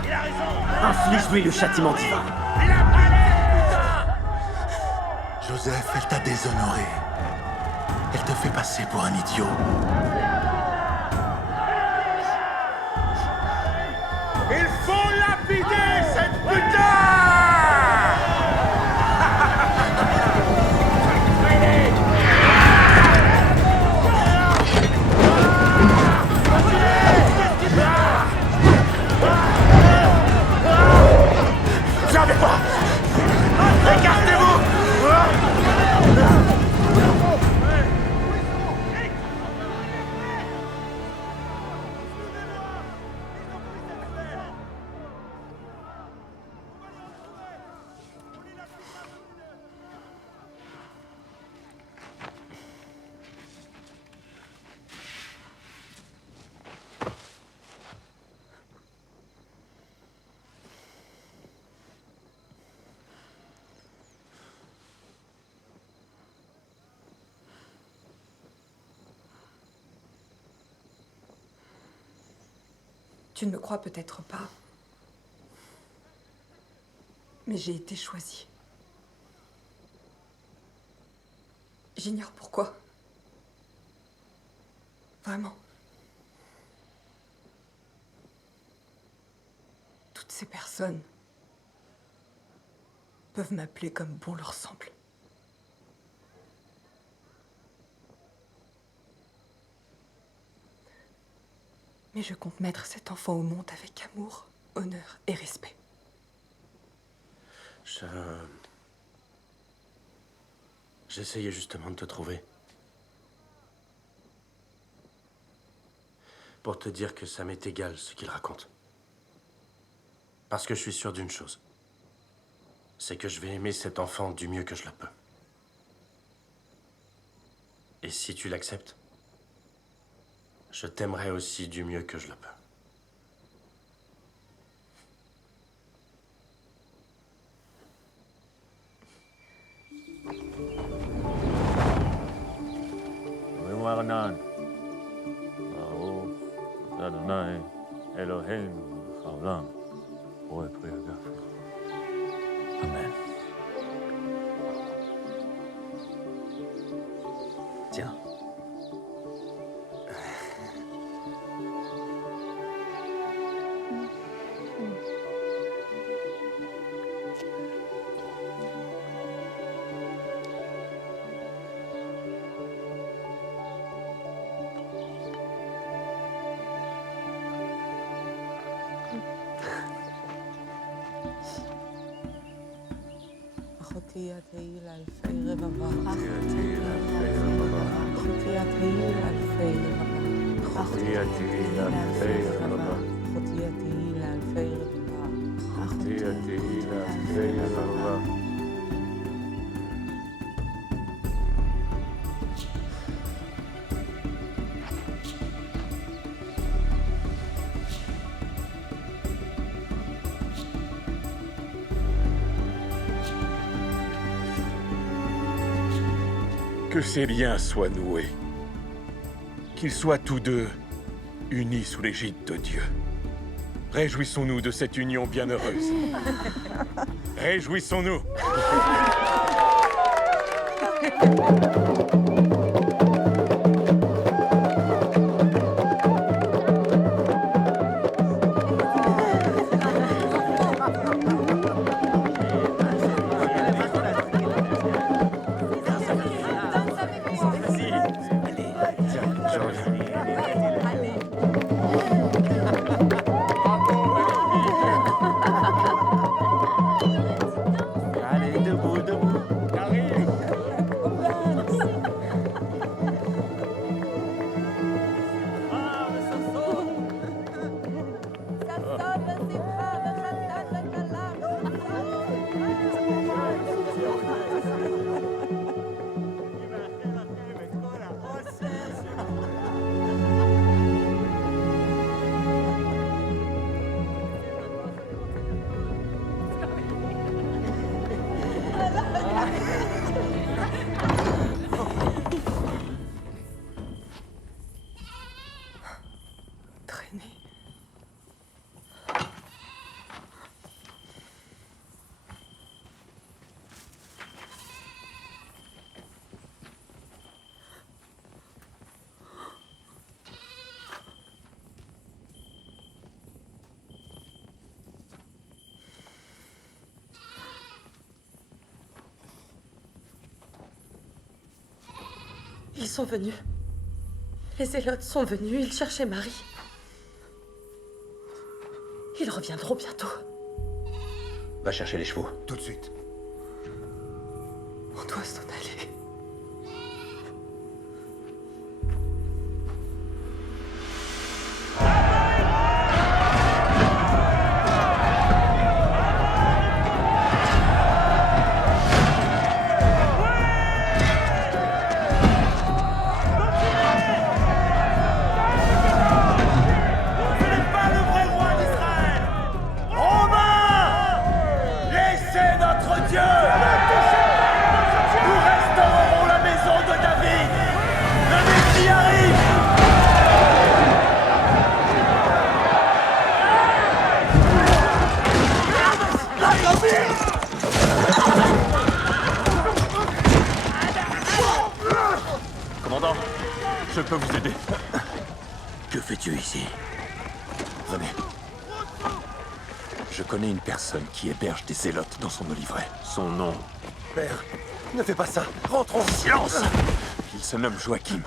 Inflige-lui le châtiment divin! Joseph, elle t'a déshonoré. Elle te fait passer pour un idiot. Il faut lapider cette putain! Jamais pas! Écartez-vous! Tu ne me crois peut-être pas, mais j'ai été choisie. J'ignore pourquoi. Vraiment. Toutes ces personnes peuvent m'appeler comme bon leur semble. Mais je compte mettre cet enfant au monde avec amour, honneur et respect. J'essayais justement de te trouver. Pour te dire que ça m'est égal ce qu'il raconte. Parce que je suis sûr d'une chose. C'est que je vais aimer cet enfant du mieux que je le peux. Et si tu l'acceptes, je t'aimerai aussi du mieux que je le peux. Warnan, Baruch Adonai Eloheinu Haolam, Roe Pri Hagafel. Amen. Tiens. אחותי את תהילה אלפי רבבה. אחותי את תהילה אלפי רבבה. אחותי את תהילה אלפי רבבה. אחותי את תהילה אלפי רבבה. אחותי את תהילה אלפי רבבה. Que ces liens soient noués. Qu'ils soient tous deux unis sous l'égide de Dieu. Réjouissons-nous de cette union bienheureuse. Réjouissons-nous. Ils sont venus. Les Zélotes sont venus, ils cherchaient Marie. Ils reviendront bientôt. Va chercher les chevaux. Tout de suite. On doit s'en aller. Commandant, je peux vous aider. Que fais-tu ici? Venez. Je connais une personne qui héberge des zélotes dans son olivret. Son nom? Père, ne fais pas ça. Rentrons. Silence! Il se nomme Joachim.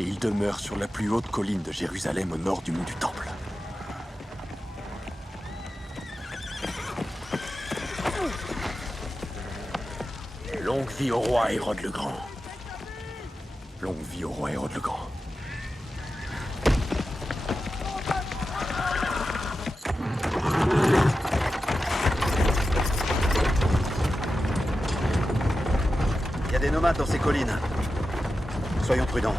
Et il demeure sur la plus haute colline de Jérusalem au nord du mont du Temple. Longue vie au roi Hérode le Grand. Longue vie au roi Hérode le Grand. Il y a des nomades dans ces collines. Soyons prudents.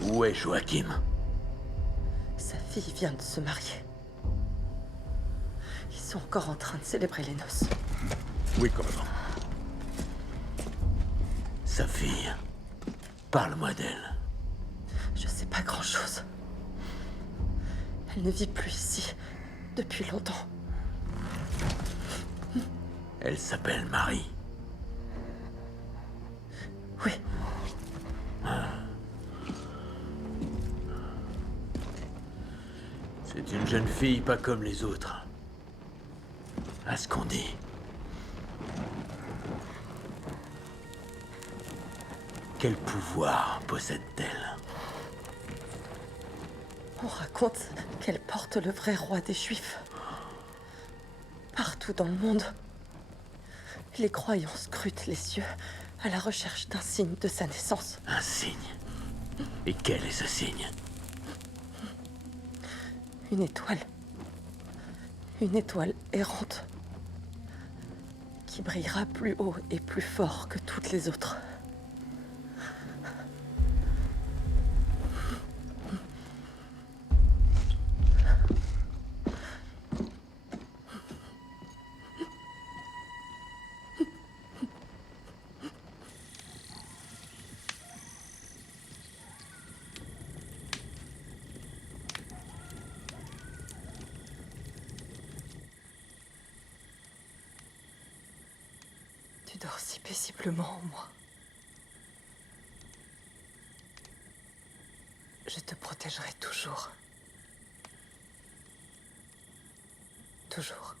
Où est Joachim? Sa fille vient de se marier. Ils sont encore en train de célébrer les noces. Oui, commandant. Sa fille. Parle-moi d'elle. Je sais pas grand-chose. Elle ne vit plus ici depuis longtemps. Elle s'appelle Marie. Oui. C'est une jeune fille pas comme les autres. À ce qu'on dit. Quel pouvoir possède-t-elle? On raconte qu'elle porte le vrai roi des Juifs. Partout dans le monde, les croyants scrutent les cieux à la recherche d'un signe de sa naissance. Un signe? Et quel est ce signe? Une étoile. Une étoile errante. Qui brillera plus haut et plus fort que toutes les autres. Tu dors si paisiblement en moi. Je te protégerai toujours. Toujours.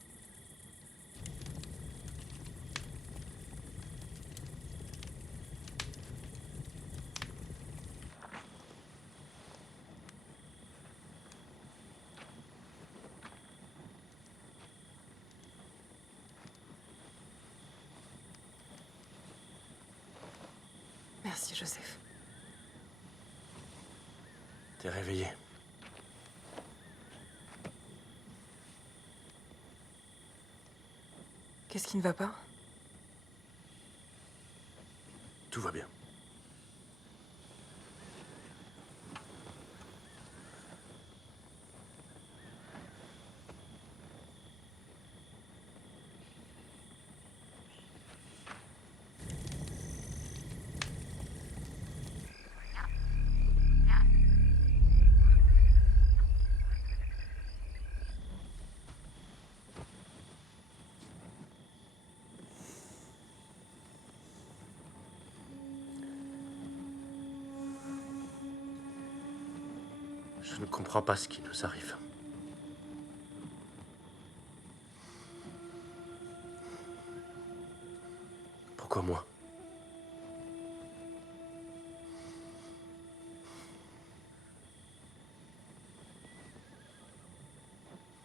Merci, Joseph. T'es réveillé. Qu'est-ce qui ne va pas? Tout va bien. Je ne comprends pas ce qui nous arrive. Pourquoi moi?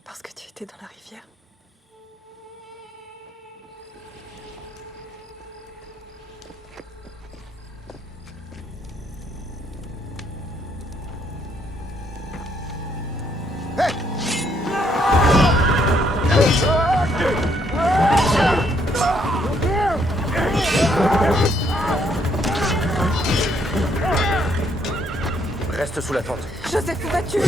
Parce que tu étais dans la rivière. Reste sous la tente. Joseph, où vas-tu?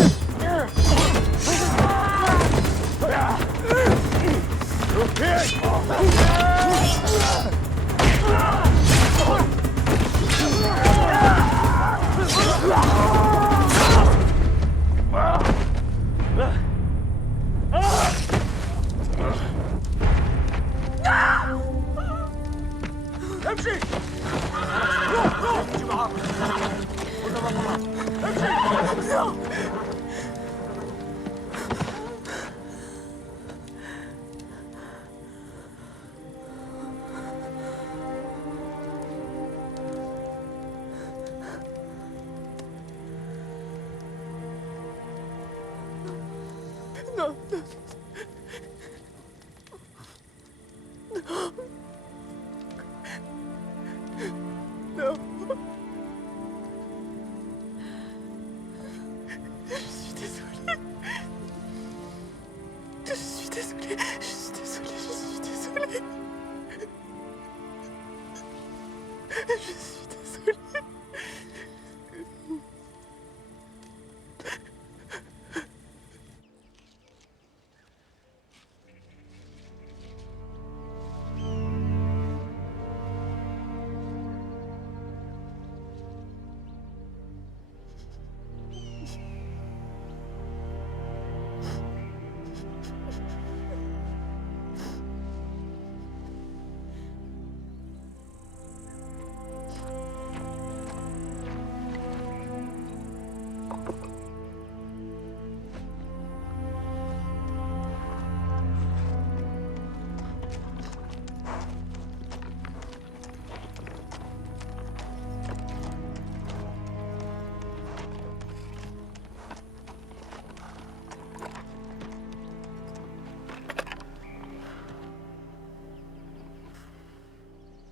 Non, non. Non. Je suis désolée. Je suis désolée. Je suis désolée. Je suis désolée. Je suis désolée.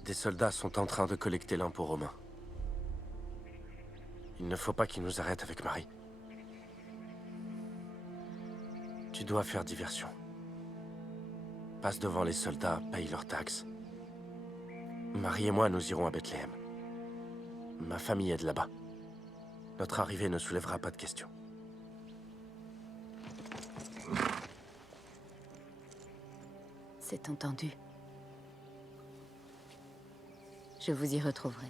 Des soldats sont en train de collecter l'impôt romain. Il ne faut pas qu'ils nous arrêtent avec Marie. Tu dois faire diversion. Passe devant les soldats, paye leurs taxes. Marie et moi, nous irons à Bethléem. Ma famille est de là-bas. Notre arrivée ne soulèvera pas de questions. C'est entendu. Je vous y retrouverai.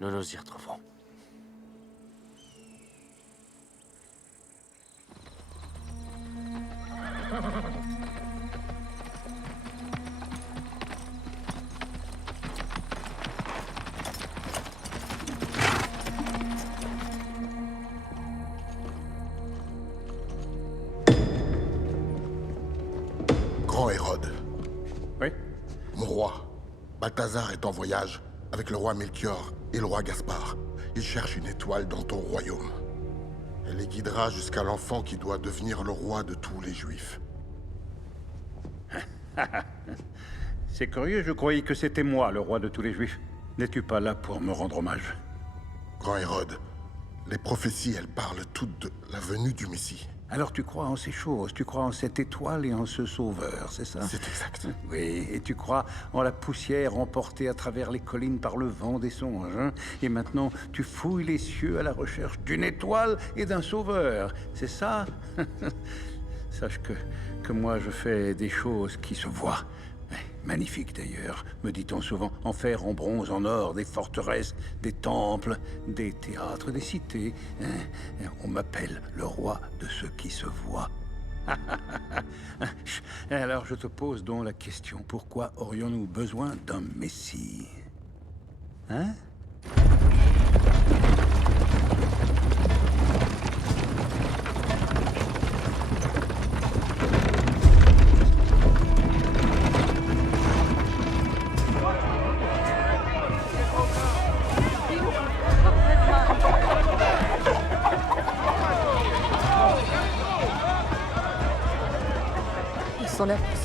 Nous nous y retrouverons. Grand Hérode. Oui? Mon roi, Balthazar est en voyage avec le roi Melchior et le roi Gaspard. Il cherche une étoile dans ton royaume. Elle les guidera jusqu'à l'enfant qui doit devenir le roi de tous les Juifs. C'est curieux, je croyais que c'était moi, le roi de tous les Juifs. N'es-tu pas là pour me rendre hommage? Grand Hérode, les prophéties, elles parlent toutes de la venue du Messie. Alors tu crois en ces choses, tu crois en cette étoile et en ce sauveur, c'est ça? C'est exact. Oui, et tu crois en la poussière emportée à travers les collines par le vent des songes, hein? Et maintenant, tu fouilles les cieux à la recherche d'une étoile et d'un sauveur, c'est ça? Sache que moi, je fais des choses qui se voient. Magnifiques d'ailleurs, me dit-on souvent, en fer, en bronze, en or, des forteresses, des temples, des théâtres, des cités. On m'appelle le roi de ceux qui se voient. Alors je te pose donc la question, pourquoi aurions-nous besoin d'un messie? Hein?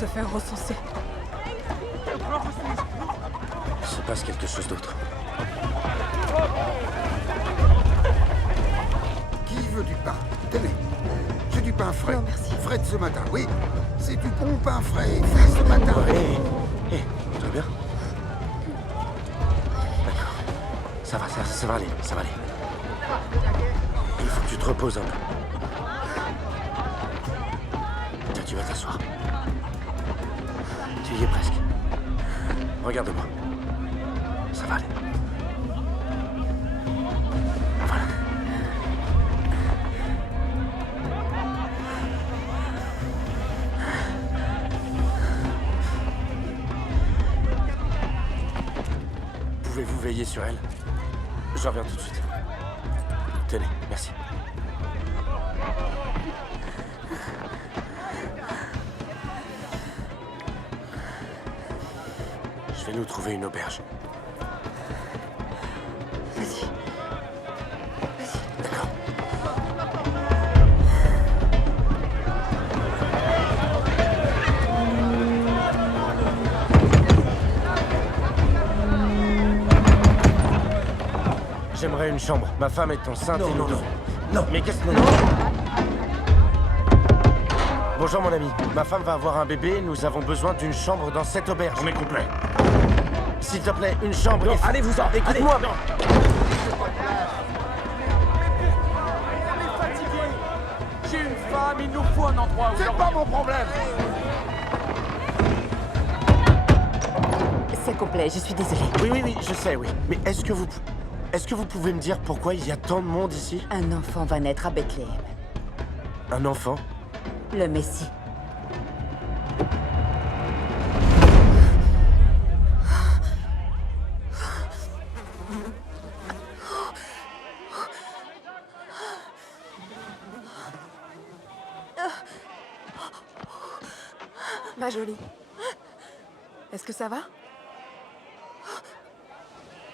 se faire recenser. Il se passe quelque chose d'autre. Qui veut du pain? Tenez. J'ai du pain frais. Non, merci. Frais de ce matin, oui. C'est du bon pain frais, fait ce matin. Hé, tout va bien? D'accord. Ça va aller, ça va aller. Il faut que tu te reposes un peu. Tiens, tu vas t'asseoir. Tu y es presque. Regarde-moi. Ça va aller. Voilà. Pouvez-vous veiller sur elle? Je reviens tout de suite. Tenez, merci. Je vais nous trouver une auberge. Vas-y. D'accord. J'aimerais une chambre. Ma femme est enceinte et nous devons... Non, mais qu'est-ce que... Bonjour mon ami. Ma femme va avoir un bébé. Nous avons besoin d'une chambre dans cette auberge. On est complet. S'il te plaît, une chambre. Non, allez-vous-en. Écoute-moi. Elle est fatiguée. J'ai une femme, il nous faut un endroit où... C'est pas mon problème. C'est complet, je suis désolée. Oui, je sais, oui. Mais est-ce que vous pouvez me dire pourquoi il y a tant de monde ici? Un enfant va naître à Bethléem. Un enfant? Le Messie. Ma jolie. Est-ce que ça va?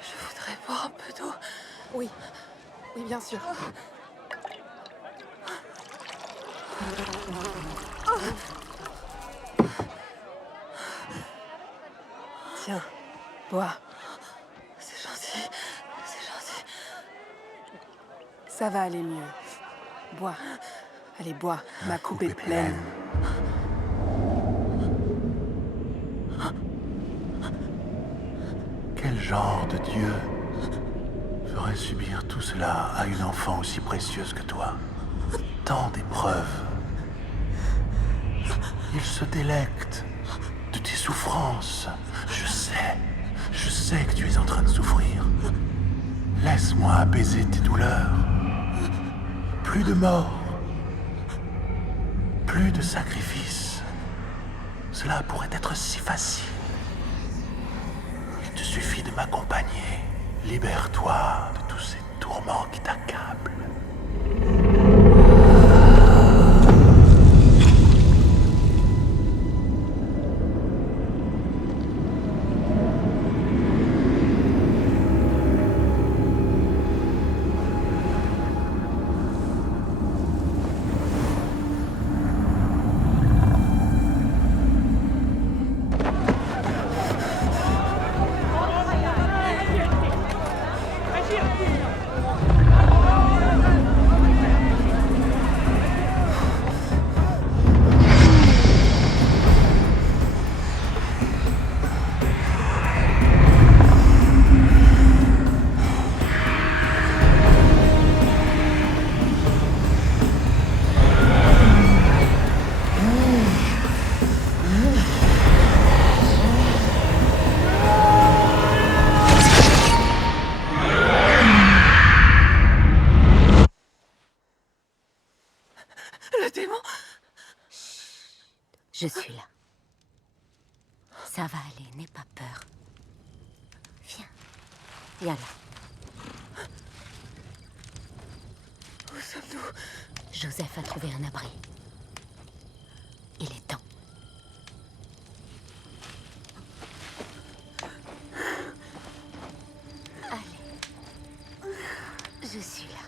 Je voudrais boire un peu d'eau. Oui. Oui, bien sûr. Tiens, bois. C'est gentil. C'est gentil. Ça va aller mieux. Bois. Allez, bois. Ma coupe est pleine. Quel genre de Dieu ferait subir tout cela à une enfant aussi précieuse que toi? Tant d'épreuves. Il se délecte de tes souffrances. Je sais que tu es en train de souffrir. Laisse-moi apaiser tes douleurs. Plus de mort. Plus de sacrifices. Cela pourrait être si facile. Il te suffit de m'accompagner. Libère-toi de tous ces tourments qui t'accablent. Le démon! Je suis là. Ça va aller, n'aie pas peur. Viens là. Où sommes-nous? Joseph a trouvé un abri. Il est temps. Allez. Je suis là.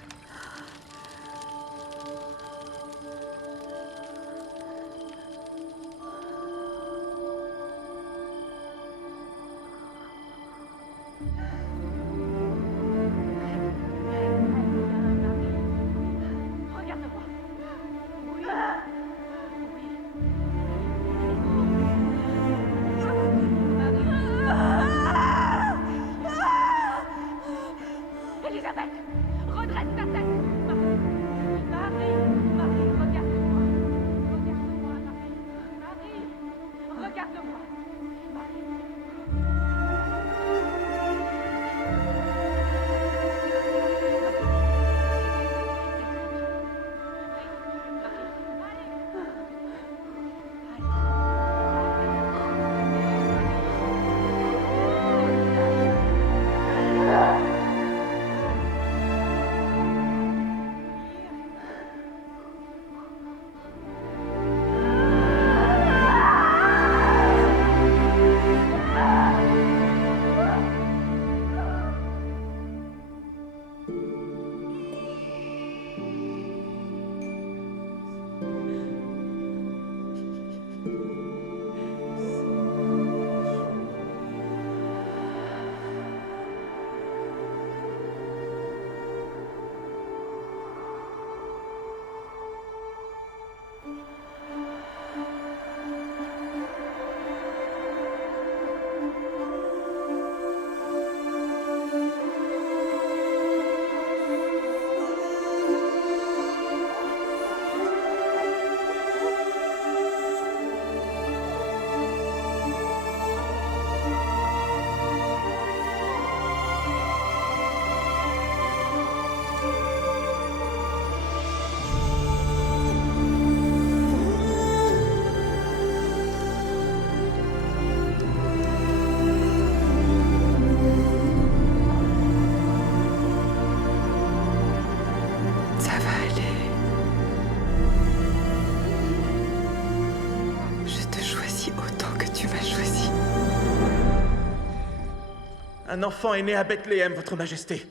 Regarde-moi. Oui. Elisabeth, redresse ta tête. Marie, regarde-moi. Regarde-moi, Marie. Regarde-moi. Un enfant est né à Bethléem, Votre Majesté.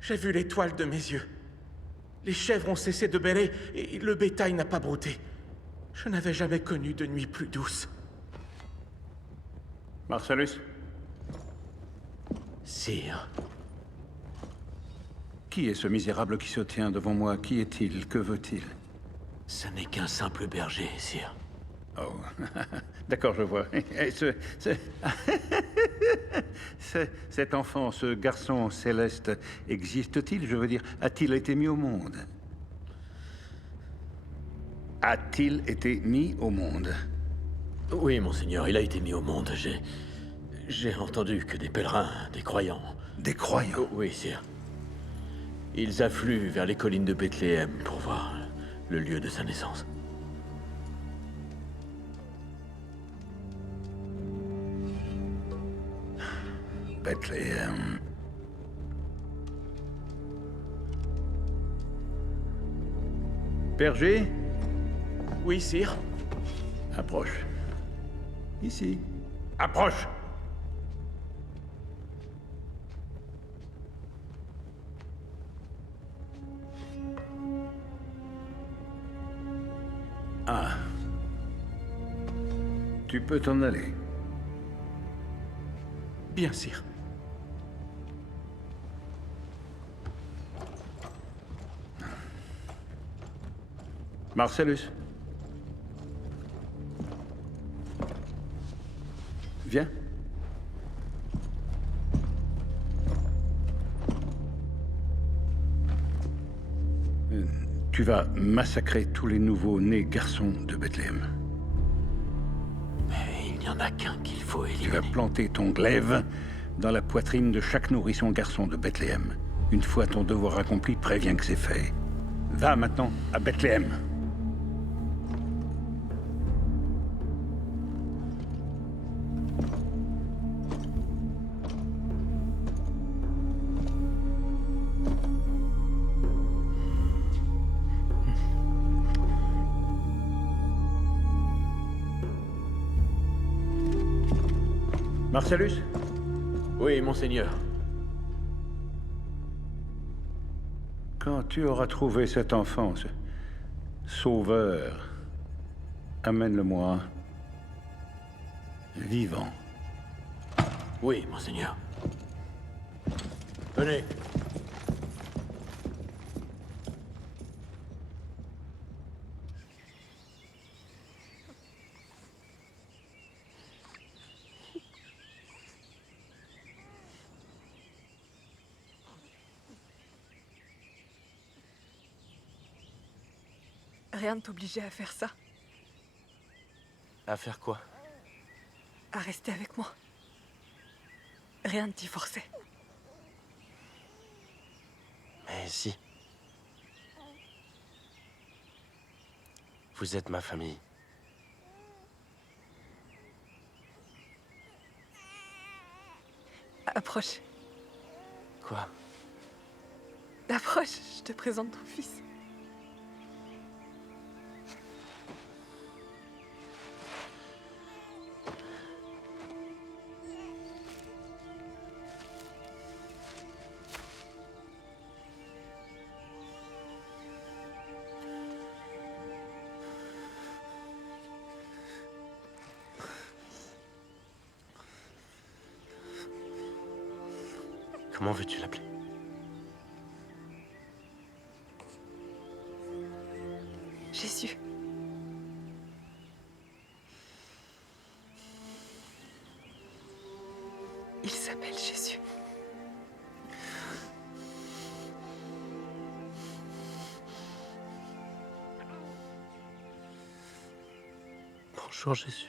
J'ai vu l'étoile de mes yeux. Les chèvres ont cessé de bêler et le bétail n'a pas brouté. Je n'avais jamais connu de nuit plus douce. Marcellus? Sire. Qui est ce misérable qui se tient devant moi? Qui est-il? Que veut-il? Ce n'est qu'un simple berger, sire. Oh, d'accord, je vois. Et cet enfant, ce garçon céleste, existe-t-il? Je veux dire, a-t-il été mis au monde? A-t-il été mis au monde? Oui, monseigneur, il a été mis au monde. J'ai entendu que des pèlerins, des croyants... Des croyants? Oh, oui, sire. Ils affluent vers les collines de Bethléem pour voir le lieu de sa naissance. Bethléem. Berger? Oui, sire. Approche. Ici. Approche! Ah. Tu peux t'en aller. Bien, sire. Marcellus. Viens. Tu vas massacrer tous les nouveaux-nés garçons de Bethléem. Mais il n'y en a qu'un qu'il faut éliminer. Tu vas planter ton glaive dans la poitrine de chaque nourrisson garçon de Bethléem. Une fois ton devoir accompli, préviens que c'est fait. Va maintenant à Bethléem. Marcellus? Oui, monseigneur. Quand tu auras trouvé cet enfant, ce sauveur, amène-le-moi vivant. Oui, monseigneur. Venez. Rien ne t'obligeait à faire ça, À faire quoi? à rester avec moi. Rien ne t'y forçait. Mais si. Vous êtes ma famille. Approche. Quoi? Approche, je te présente ton fils. Comment veux-tu l'appeler? Jésus. Il s'appelle Jésus. Bonjour Jésus.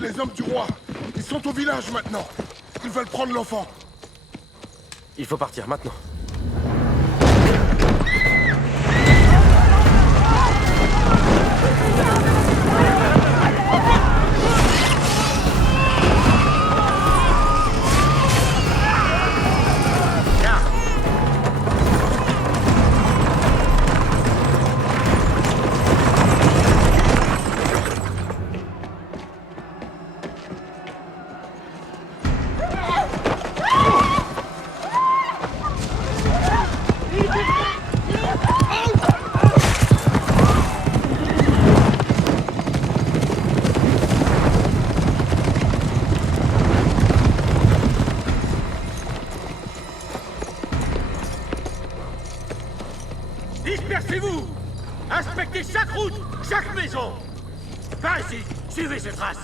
Les hommes du roi, ils sont au village maintenant. Ils veulent prendre l'enfant. Il faut partir maintenant. Dispersez-vous! Inspectez chaque route, chaque maison! Par ici, suivez ces traces!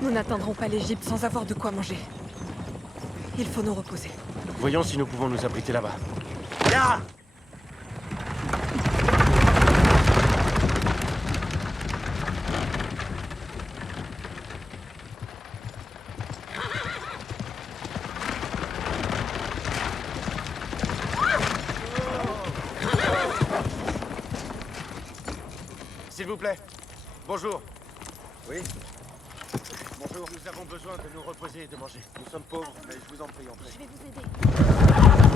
Nous n'atteindrons pas l'Égypte sans avoir de quoi manger. Il faut nous reposer. Voyons si nous pouvons nous abriter là-bas. Là! S'il vous plaît. Bonjour. Oui. Bonjour. Nous avons besoin de nous reposer et de manger. Nous sommes pauvres, mais je vous en prie, entrez. Je vais vous aider.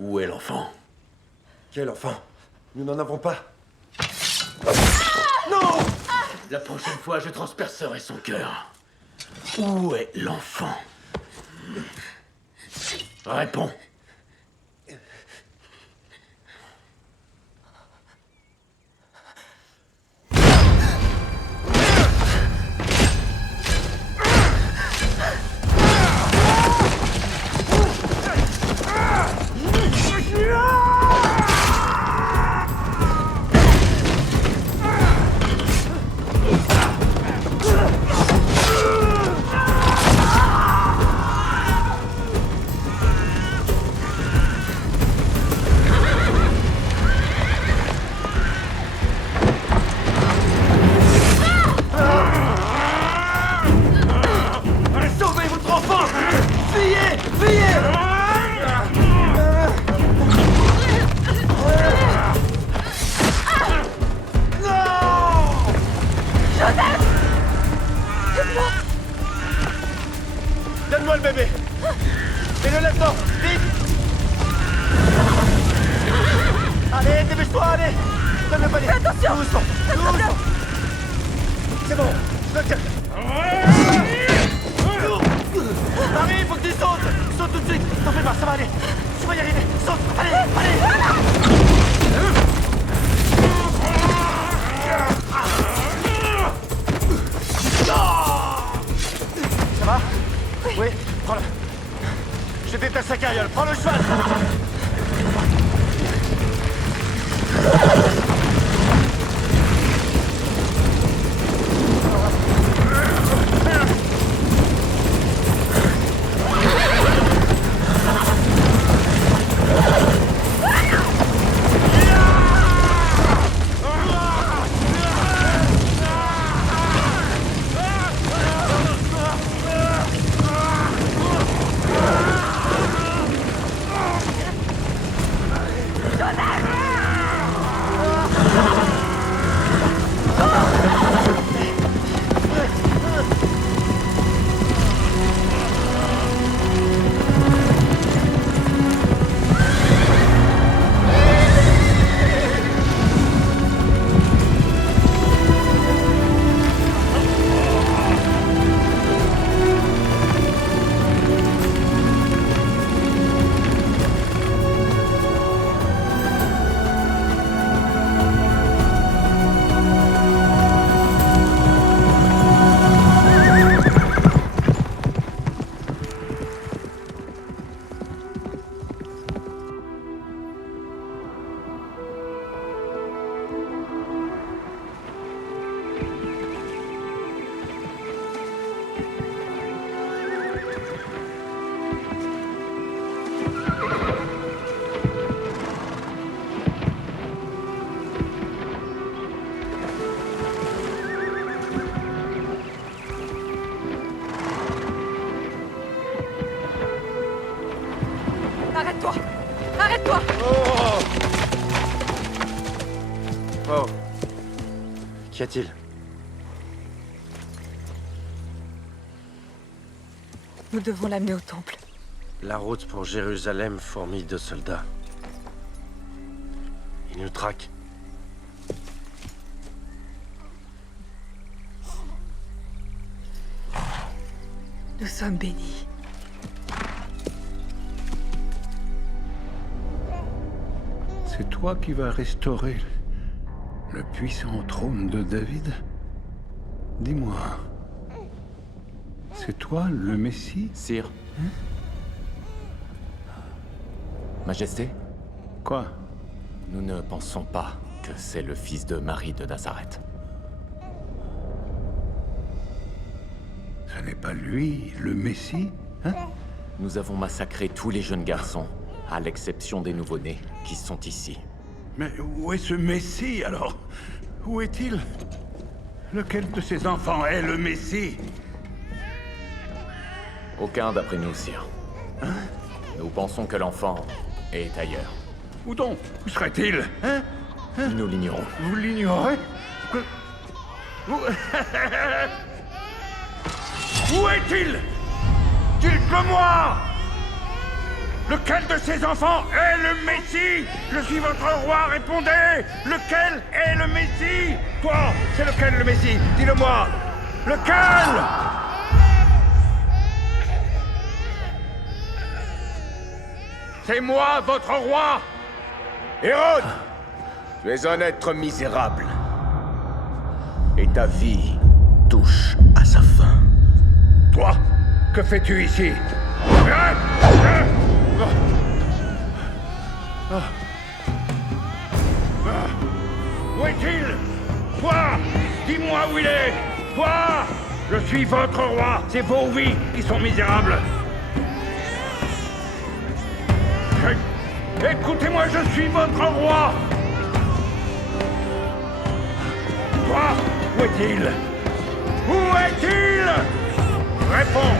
Où est l'enfant? Quel enfant? Nous n'en avons pas. Non! La prochaine fois, je transpercerai son cœur. Où est l'enfant? Réponds. Sauvez votre enfant! Fuyez! Fuyez! Non! Joseph! Aide-moi! Donne-moi le bébé! Et le lève-toi! Vite! Allez, dépêche-toi, allez! Donne le panier! Attention! Doucement! Doucement! C'est bon! Je le tiens! Marie, il faut que tu sautes! Saute tout de suite! T'en fais pas, ça va aller! Tu vas y arriver! Saute! Allez! Allez! Ça va? Oui, prends-le. Je détache sa carriole. Prends le cheval! Arrête-toi! Arrête-toi! Oh! Oh. Qu'y a-t-il? Nous devons l'amener au temple. La route pour Jérusalem fourmille de soldats. Ils nous traquent. Nous sommes bénis. C'est toi qui vas restaurer le puissant trône de David? Dis-moi, c'est toi le Messie? Sire. Majesté? Quoi? Nous ne pensons pas que c'est le fils de Marie de Nazareth. Ce n'est pas lui, le Messie, hein? Nous avons massacré tous les jeunes garçons, à l'exception des nouveau-nés, qui sont ici. Mais où est ce Messie, alors? Où est-il? Lequel de ces enfants est le Messie? Aucun d'après nous, sire. Hein? Nous pensons que l'enfant est ailleurs. Où donc? Où serait-il? Hein? Nous l'ignorons. Vous l'ignorez? Où est-il? Dites-le-moi! Lequel de ces enfants est le Messie? Je suis votre roi, répondez! Lequel est le Messie? Toi, c'est lequel le Messie? Dis-le-moi! Lequel? C'est moi, votre roi! Hérode! Tu es un être misérable. Et ta vie touche à sa fin. Toi, que fais-tu ici? Où est-il? Toi! Dis-moi où il est! Toi! Je suis votre roi! C'est vos vies qui sont misérables! Écoutez-moi, je suis votre roi! Toi! Où est-il? Où est-il? Réponds!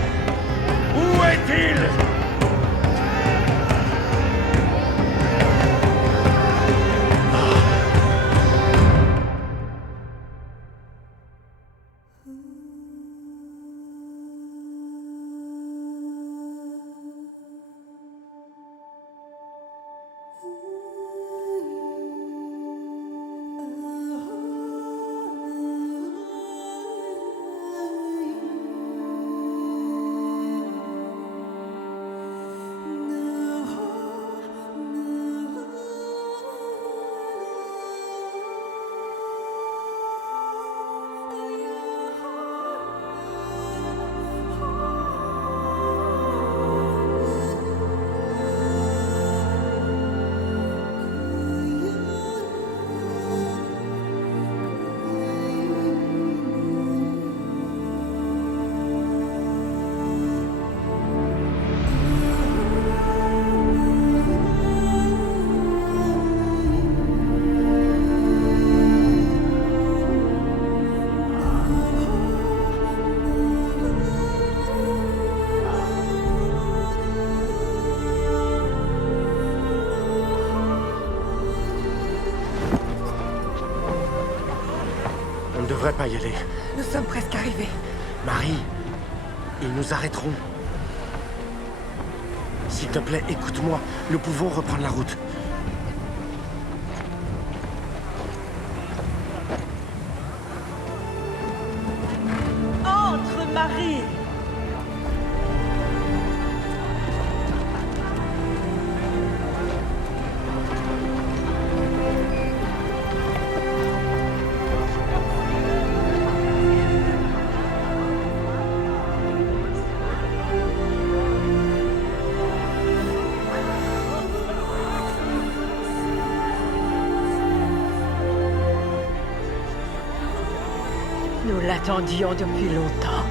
Où est-il? On ne devrait pas y aller. Nous sommes presque arrivés. Marie, ils nous arrêteront. S'il te plaît, écoute-moi. Nous pouvons reprendre la route. Entre, Marie! Nous l'attendions depuis longtemps.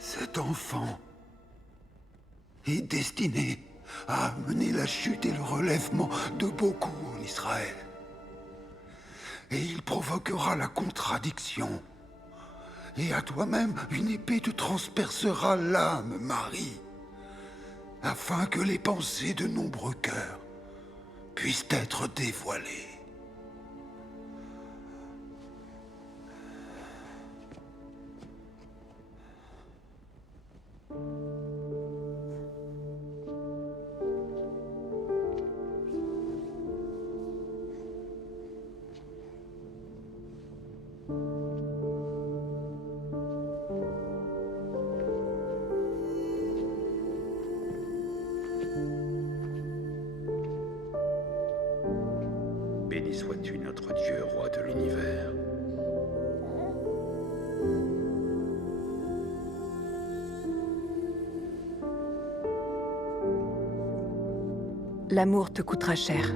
Cet enfant est destiné à amener la chute et le relèvement de beaucoup en Israël. Et il provoquera la contradiction. Et à toi-même, une épée te transpercera l'âme, Marie, afin que les pensées de nombreux cœurs puissent être dévoilées. Béni sois-tu, notre Dieu, roi de l'univers. L'amour te coûtera cher.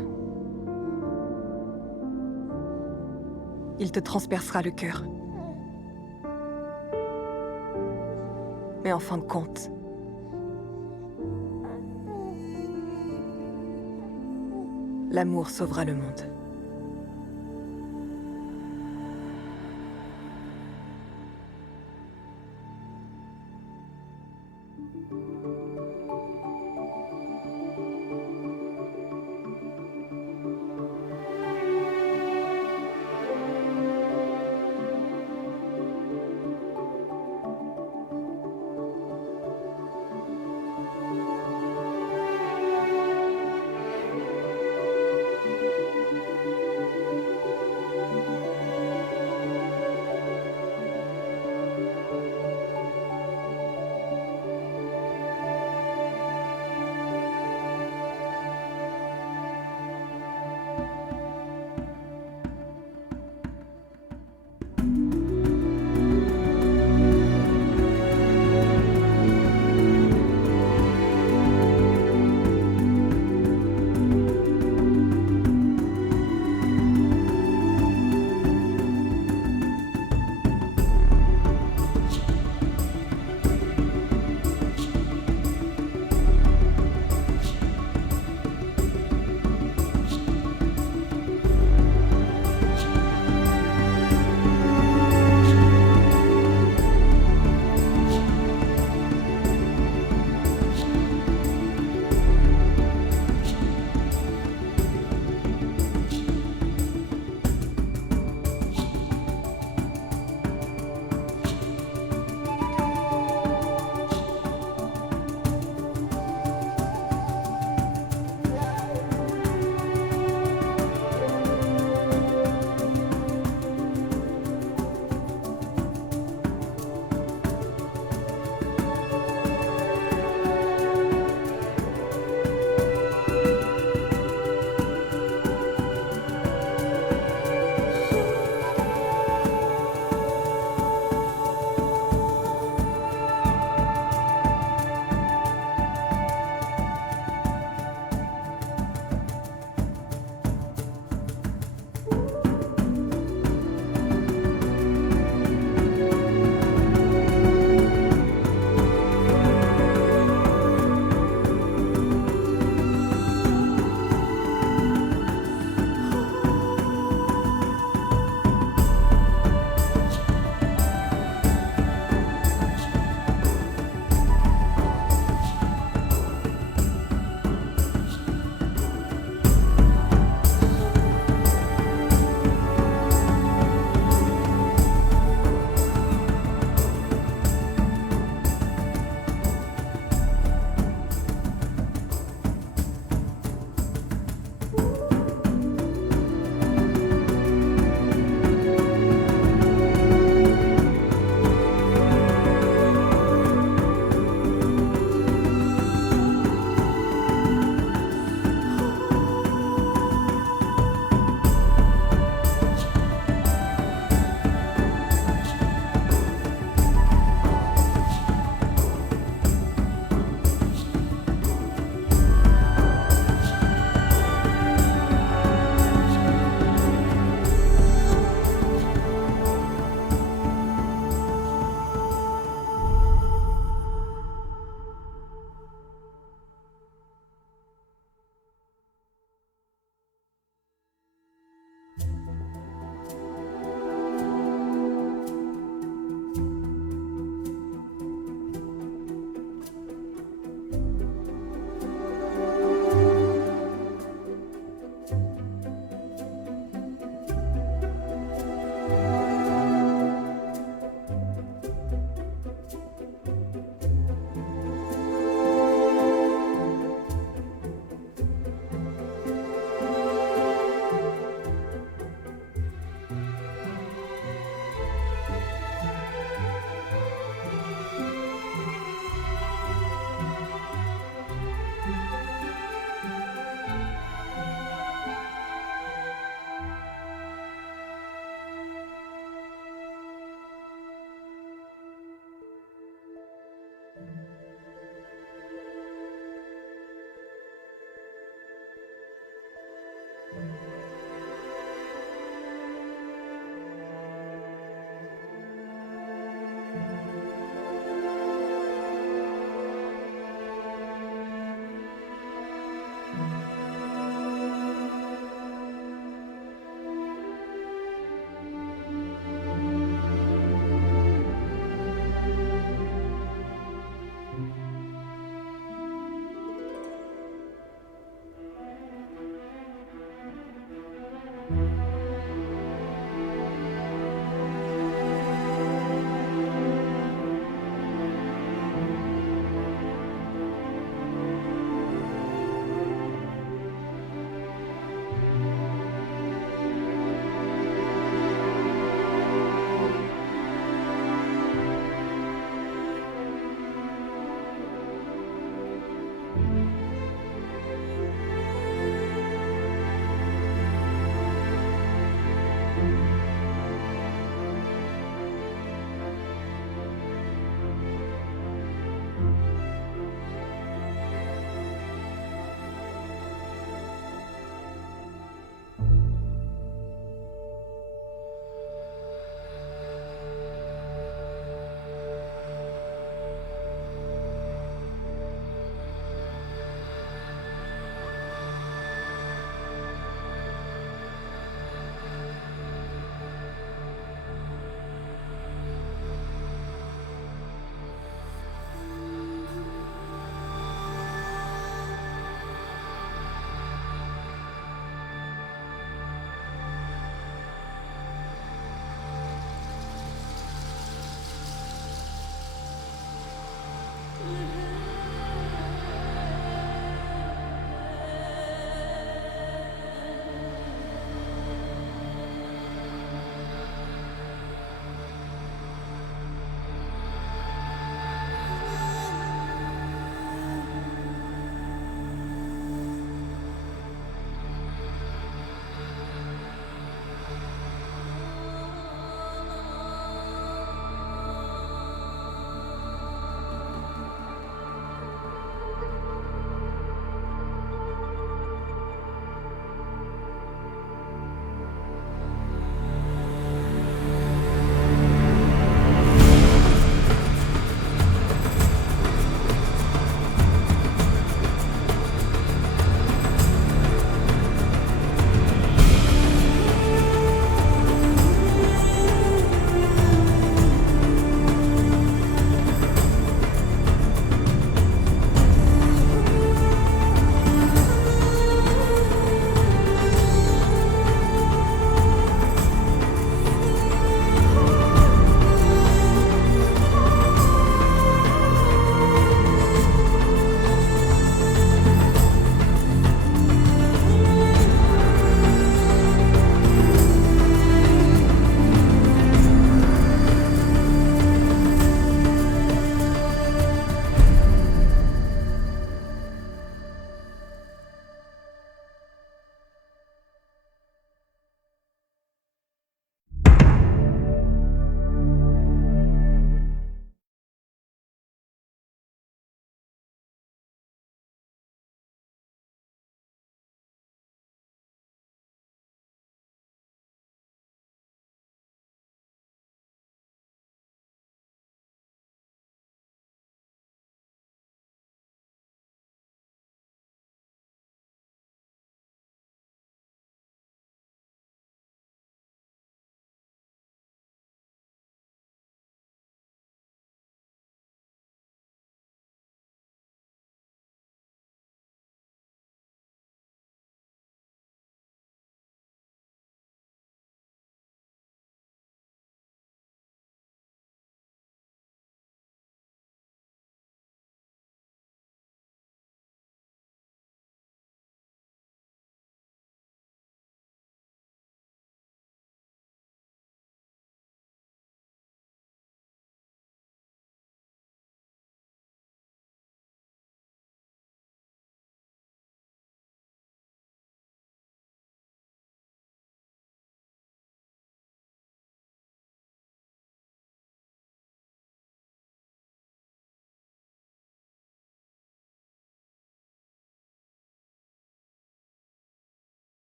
Il te transpercera le cœur. Mais en fin de compte, l'amour sauvera le monde.